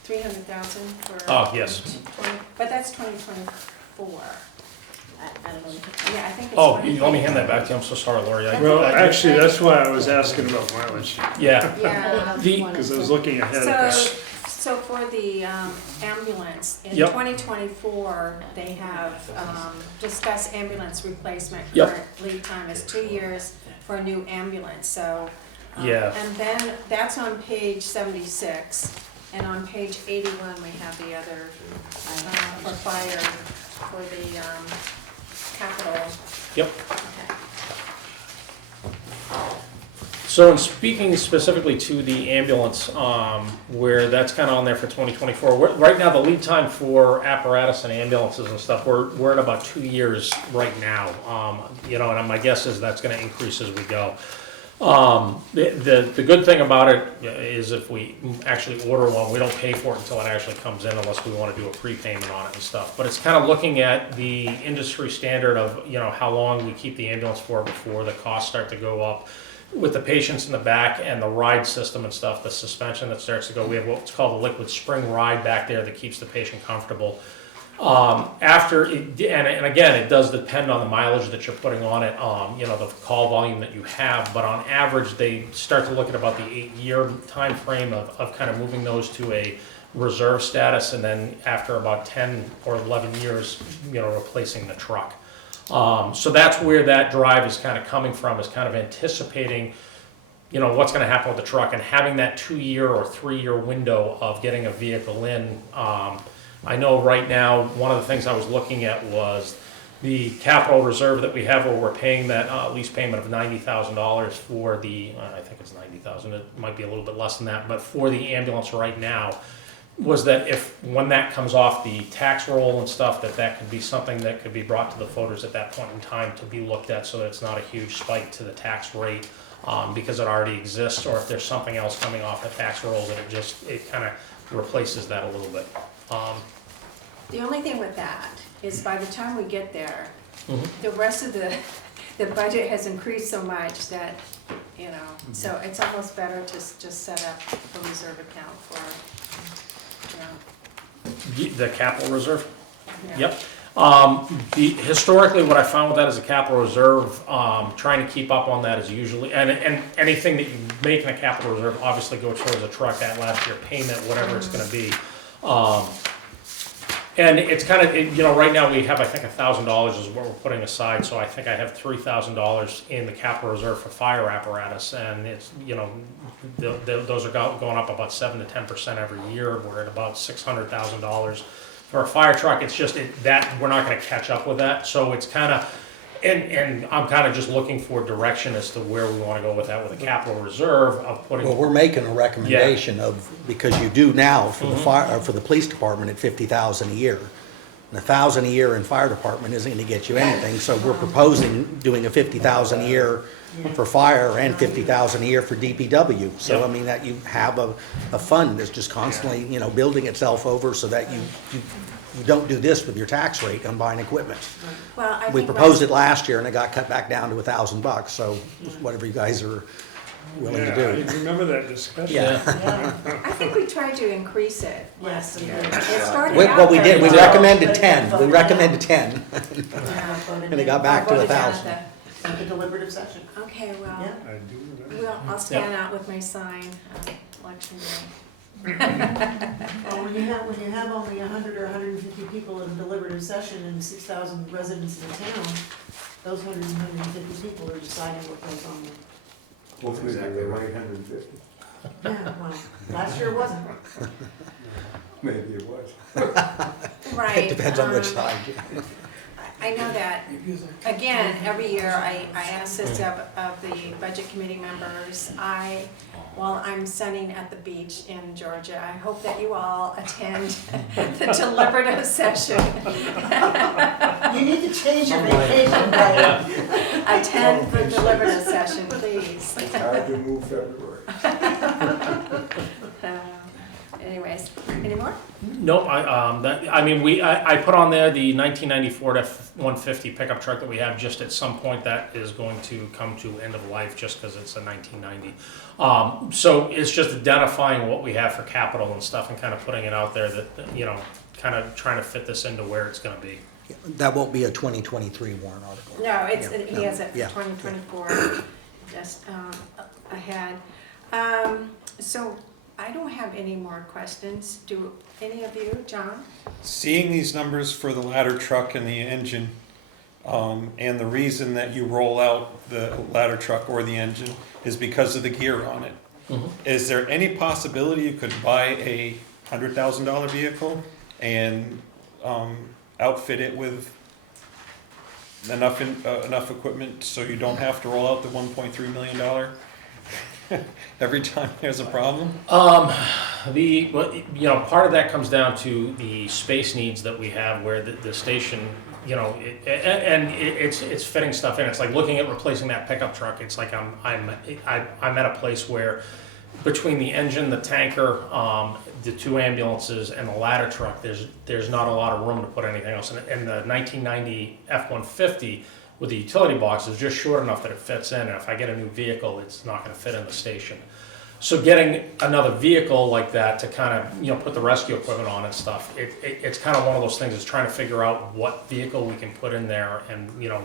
300,000 for. Oh, yes. 20 But that's 2024. I don't know. Yeah, I think it's. Oh, let me hand that back to you. I'm so sorry, Lori. Well, actually, that's why I was asking about mileage, Yeah. Yeah. because I was looking ahead at So, this. so for the ambulance, in Yep. 2024, they have discussed ambulance replacement. Yep. Current lead time is 2 years for a new ambulance, so. Yeah. And then, that's on page 76, and on page 81, we have the other, for fire, for the capital. Yep. Okay. So in speaking specifically to the ambulance, where that's kind of on there for 2024, right now the lead time for apparatus and ambulances and stuff, we're at about 2 years right now. And my guess is that's going to increase as we go. The good thing about it is if we actually order one, we don't pay for it until it actually comes in unless we want to do a prepayment on it and stuff. But it's kind of looking at the industry standard of, how long we keep the ambulance for before the costs start to go up. With the patients in the back and the ride system and stuff, the suspension that starts to go, we have what's called a liquid spring ride back there that keeps the patient comfortable. And again, it does depend on the mileage that you're putting on it, the call volume that you have, but on average, they start to look at about the 8-year time frame of kind of moving those to a reserve status, and then after about 10 or 11 years, replacing the truck. So that's where that drive is kind of coming from, is kind of anticipating, what's going to happen with the truck and having that 2-year or 3-year window of getting a vehicle in. I know right now, one of the things I was looking at was the capital reserve that we have, where we're paying that lease payment of $90,000 for the, I think it's 90,000, it might be a little bit less than that, but for the ambulance right now, was that when that comes off the tax roll and stuff, that could be something that could be brought to the voters at that point in time to be looked at, so that it's not a huge spike to the tax rate because it already exists, or if there's something else coming off the tax rolls that it kind of replaces that a little bit. The only thing with that is by the time we get there, Mhm. the rest of the budget has increased so much that, so it's almost better to just set up a reserve account for, The capital reserve? yeah. Yep. Historically, what I found with that as a capital reserve, trying to keep up on that is usually, and anything that you make in a capital reserve obviously goes towards a truck, that last year payment, whatever it's gonna be. And it's kind of, right now we have, I think, $1,000 is what we're putting aside, so I think I have $3,000 in the capital reserve for fire apparatus, and it's, those are going up about 7 to 10% every year. We're at about $600,000 for a fire truck. It's just that we're not going to catch up with that, so it's kind of, and I'm kind of just looking for direction as to where we want to go with that, with a capital reserve of putting. Well, we're making a recommendation because you do now for the Mhm. fire, for the police department at 50,000 a year. And $1,000 a year in fire department isn't gonna get you anything, so we're proposing doing a $50,000 a year for fire and $50,000 a year for DPW. So, I mean, that you have a fund that's just constantly, you know, building itself over so that you don't do this with your tax rate on buying equipment. Well, I We think proposed it last year and it got cut back down to $1,000, so whatever you guys are willing to Yeah, do. I remember that discussion. Yeah. I think we tried to increase it last Yes, year. we did. It started We- out What we very did, we low. recommended 10, we recommended 10, Yeah. and it got back to Voted down 1,000. at At the deliberative session. the- Okay, well, Yeah. I do remember. well, I'll stand out with my sign, election day. Well, when you have only 100 or 150 people in a deliberative session and 6,000 residents in the town, those 100 and 150 people are deciding what goes on. Hopefully they were right 150. Yeah, well, last year it wasn't. Maybe it was. Right. It depends on which um, side. I know that, again, every year I ask this of the budget committee members. While I'm sunning at the beach in Georgia, I hope that you all attend the deliberative session. You need to change your vacation day. Attend the deliberative session, please. It's hard to move February. Anyways, any more? Nope, I put on there the 1994 F-150 pickup truck that we have, just at some point that is going to come to end of life just because it's a 1990. So it's just identifying what we have for capital and stuff and kind of putting it out there that, you know, kind of trying to fit this into where it's gonna be. That won't be a 2023 warrant article. No, Yeah, he has it yeah. for 2024, just ahead. So I don't have any more questions. Do any of you, John? Seeing these numbers for the ladder truck and the engine, and the reason that you roll out the ladder truck or the engine is because of the gear on it. Is there any possibility you could buy a $100,000 vehicle and outfit it with enough equipment so you don't have to roll out the $1.3 million every time there's a problem? Part of that comes down to the space needs that we have where the station, you know, it's fitting stuff in. It's like looking at replacing that pickup truck. It's like I'm at a place where between the engine, the tanker, the two ambulances, and the ladder truck, there's not a lot of room to put anything else in it. And the 1990 F-150 with the utility box is just short enough that it fits in. And if I get a new vehicle, it's not going to fit in the station. So getting another vehicle like that to kind of, you know, put the rescue equipment on and stuff, it's kind of one of those things. Is trying to figure out what vehicle we can put in there and you know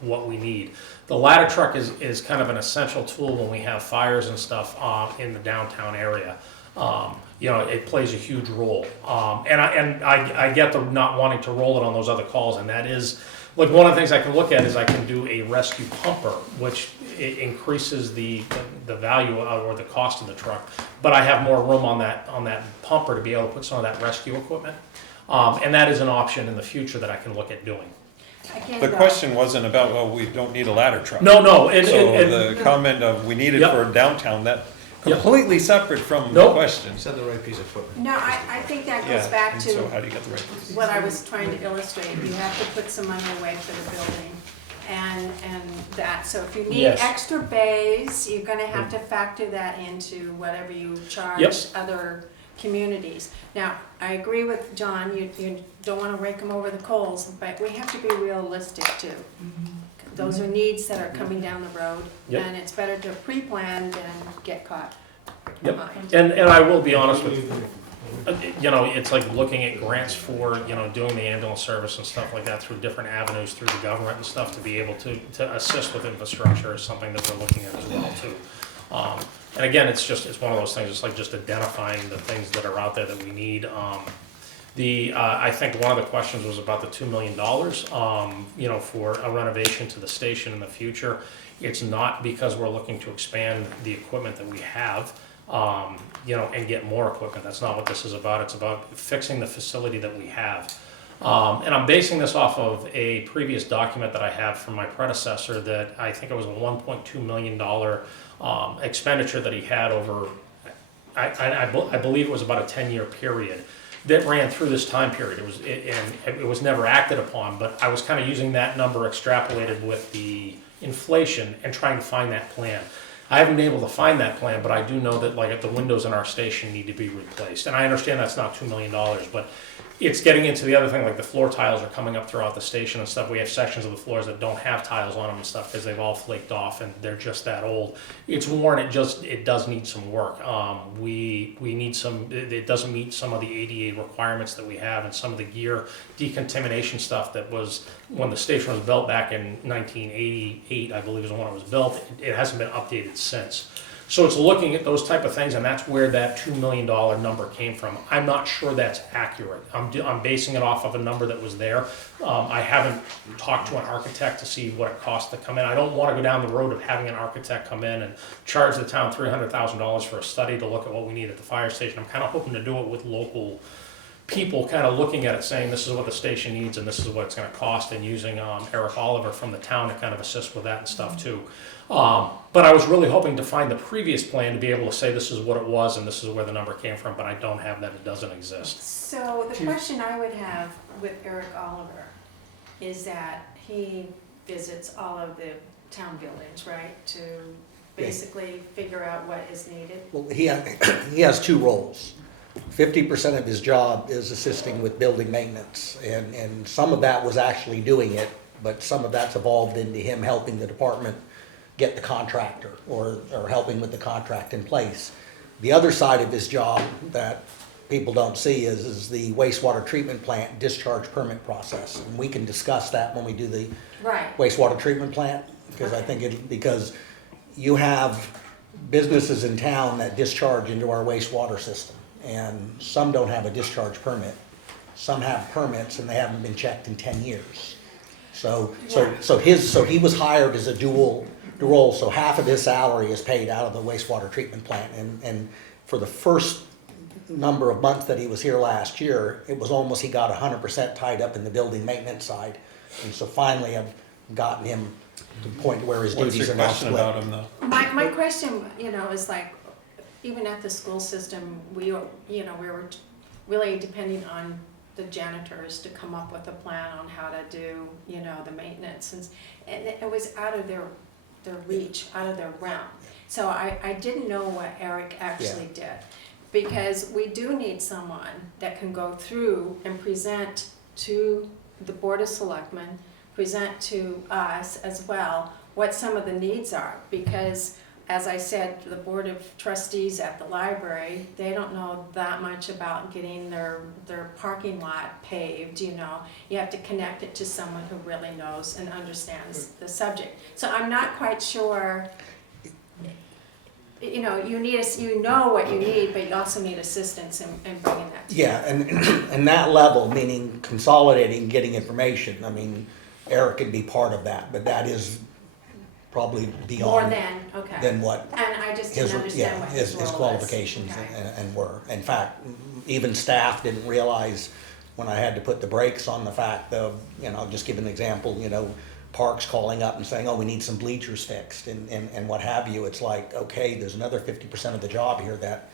what we need. The ladder truck is kind of an essential tool when we have fires and stuff in the downtown area. You know, it plays a huge role. And I get the not wanting to roll it on those other calls, and that is like one of the things I can look at is I can do a rescue pumper, which it increases the value or the cost of the truck, but I have more room on that pumper to be able to put some of that rescue equipment, and that is an option in the future that I can look at doing. Again, The question wasn't about, well, we don't need a ladder truck. No. So the comment of we need it Yep. for downtown, that Yep. completely separate from the Nope. question. Send the right piece of equipment. No, I think that goes Yeah, back and to so how do you get the right piece? what I was trying to illustrate. You have to put some money away for the building and that. So if you need Yes. extra bays, you're gonna have to factor that into whatever you charge Yep. other communities. Now, I agree with John, you don't wanna rake them over the coals, but we have to be realistic too. Those are needs that are coming down the road, Yep. and it's better to pre-plan than get caught Yep. behind. And I will be honest with you know, it's like looking at grants for, you know, doing the ambulance service and stuff like that through different avenues through the government and stuff to be able to assist with infrastructure is something that we're looking at as well too. And again, it's one of those things, it's like just identifying the things that are out there that we need. I think one of the questions was about the $2 million, you know, for a renovation to the station in the future. It's not because we're looking to expand the equipment that we have, you know, and get more equipment. That's not what this is about. It's about fixing the facility that we have. And I'm basing this off of a previous document that I have from my predecessor that I think it was a $1.2 million expenditure that he had over, I believe it was about a 10-year period. that ran through this time period. And it was never acted upon, but I was kind of using that number extrapolated with the inflation and trying to find that plan. I haven't been able to find that plan, but I do know that like the windows in our station need to be replaced. And I understand that's not $2 million, but it's getting into the other thing, like the floor tiles are coming up throughout the station and stuff. We have sections of the floors that don't have tiles on them and stuff because they've all flaked off and they're just that old. It's worn, it does need some work. We need some, it doesn't meet some of the ADA requirements that we have, and some of the gear decontamination stuff that was, when the station was built back in 1988, I believe is when it was built, it hasn't been updated since. So it's looking at those type of things, and that's where that $2 million number came from. I'm not sure that's accurate. I'm basing it off of a number that was there. I haven't talked to an architect to see what it costs to come in. I don't want to go down the road of having an architect come in and charge the town $300,000 for a study to look at what we need at the fire station. I'm kind of hoping to do it with local people kind of looking at it saying this is what the station needs and this is what it's going to cost, and using Eric Oliver from the town to kind of assist with that and stuff too. But I was really hoping to find the previous plan to be able to say this is what it was and this is where the number came from, but I don't have that. It doesn't exist. So the question I would have with Eric Oliver is that he visits all of the town buildings, right, to basically figure out what is needed? Well, he has two roles. 50% of his job is assisting with building maintenance, and some of that was actually doing it, but some of that's evolved into him helping the department get the contractor or helping with the contract in place. The other side of his job that people don't see is the wastewater treatment plant discharge permit process. And we can discuss that when we do the wastewater treatment plant, because I think because you have businesses in town that discharge into our wastewater system, and some don't have a discharge permit. Some have permits and they haven't been checked in 10 years. So he was hired as a dual role, so half of his salary is paid out of the wastewater treatment plant, and for the first number of months that he was here last year, it was almost he got 100% tied up in the building maintenance side, and so finally I've gotten him to the point where his duties are now split. What's your question about him though? My question, is like, even at the school system, we were really depending on the janitors to come up with a plan on how to do, the maintenance, and it was out of their reach, out of their realm. So I didn't know what Eric actually did, because we do need someone that can go through and present to the Board of Selectmen, present to us as well, what some of the needs are, because as I said, the Board of Trustees at the library, they don't know that much about getting their parking lot paved, You have to connect it to someone who really knows and understands the subject. So I'm not quite sure, you know what you need, but you also need assistance in bringing that together. Yeah, and that level, meaning consolidating, getting information, I mean, Eric could be part of that, but that is probably beyond than what And I just didn't understand what his role qualifications was. Okay. and were. In fact, even staff didn't realize when I had to put the brakes on the fact of, I'll just give an example, Parks calling up and saying, oh, we need some bleachers fixed and what have you. It's like, okay, there's another 50% of the job here that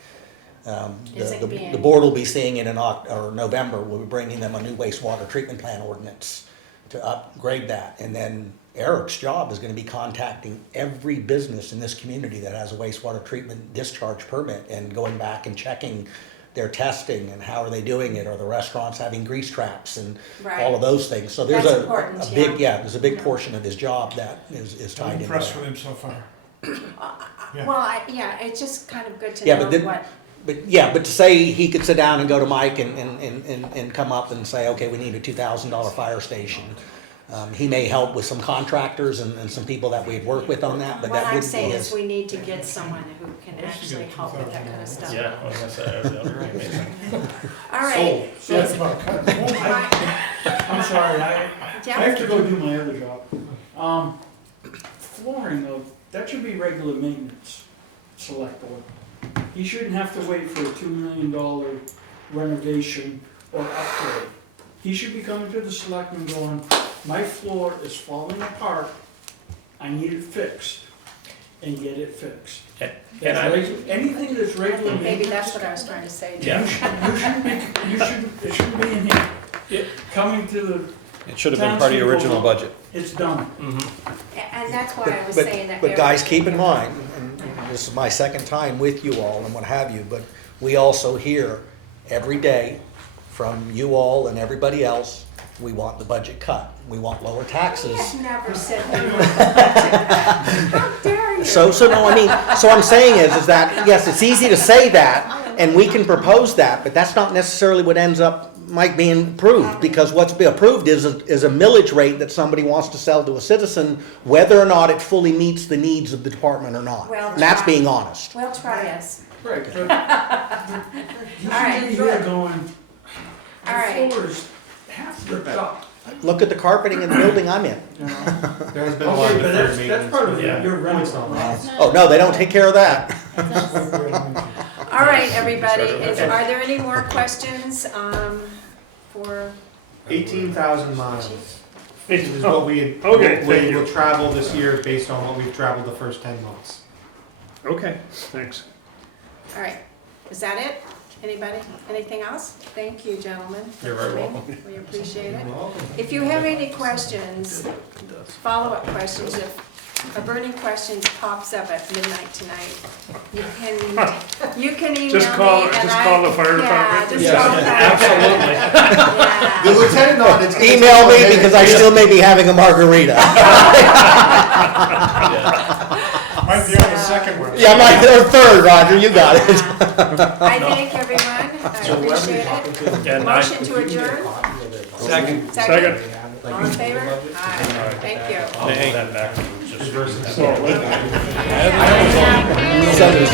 the board will be seeing in November. We'll be bringing them a new wastewater treatment plant ordinance to upgrade that. And then Eric's job is going to be contacting every business in this community that has a wastewater treatment discharge permit and going back and checking their testing and how are they doing it. Are the restaurants having grease traps and all of those things. So there's there's a big portion of his job that is tied in. I'm impressed with him so far. Well, it's just kind of good to know what. But to say he could sit down and go to Mike and come up and say, okay, we need a $2,000 fire station. He may help with some contractors and some people that we'd work with on that, but what that I'm wouldn't be saying his. is we need to get someone who can actually help with that kind of stuff. Yeah, I was gonna say, that would be amazing. All right. So that's about cut. I'm sorry, I have to go do my other job. Flooring though, that should be regular maintenance, select board. He shouldn't have to wait for a $2 million renovation or upgrade. He should be coming to the selectmen going, my floor is falling apart, I need it fixed. and get it fixed. And I, Anything that's I regular think maybe maintenance. that's what I was trying to say. Jim. yeah, It shouldn't be in here. Coming to the, It should have been part of your original budget. it's done. And that's why I was But- saying that. But guys, keep in mind, and this is my second time with you all and what have you, but we also hear every day from you all and everybody else, we want the budget cut. We want lower taxes. I've never said we were How dare you? So no, I mean, so I'm saying is that, yes, it's easy to say that, and we can propose that, but that's not necessarily what ends up, Mike, being approved, because what's being approved is a millage rate that somebody wants to sell to a citizen, whether or not it fully meets the needs of the department or not. Well, And that's try. being honest. Well, try us. Right, but you All right, should be here going, All right. the floor is half ripped up, Look at the carpeting in the building I'm in. you know? There has been a lot Okay, of but deferred that's part of Yeah. your Points rental. on that. Oh, no, they don't take care of that. All right, everybody, are there any more questions for, 18,000 miles is Oh, what we Okay, thank you. will travel this year based on what we've traveled the first 10 months. Okay, thanks. all right, is that it? Anybody, anything else? Thank you, gentlemen. for You're very coming. welcome. We appreciate it. If you have any questions, follow-up questions, if a burning question pops up at midnight tonight, you can email me. Just call the fire Yeah, department? just call the fire absolutely. department. The lieutenant on it's. Email me because I still may be having a margarita. Might be on the second one. Yeah, or third, Roger, you got it. I thank everyone, I appreciate it. and Motion to adjourn? Second. Second. All in favor? Aye, thank you. I'll put that back. Just Sunday.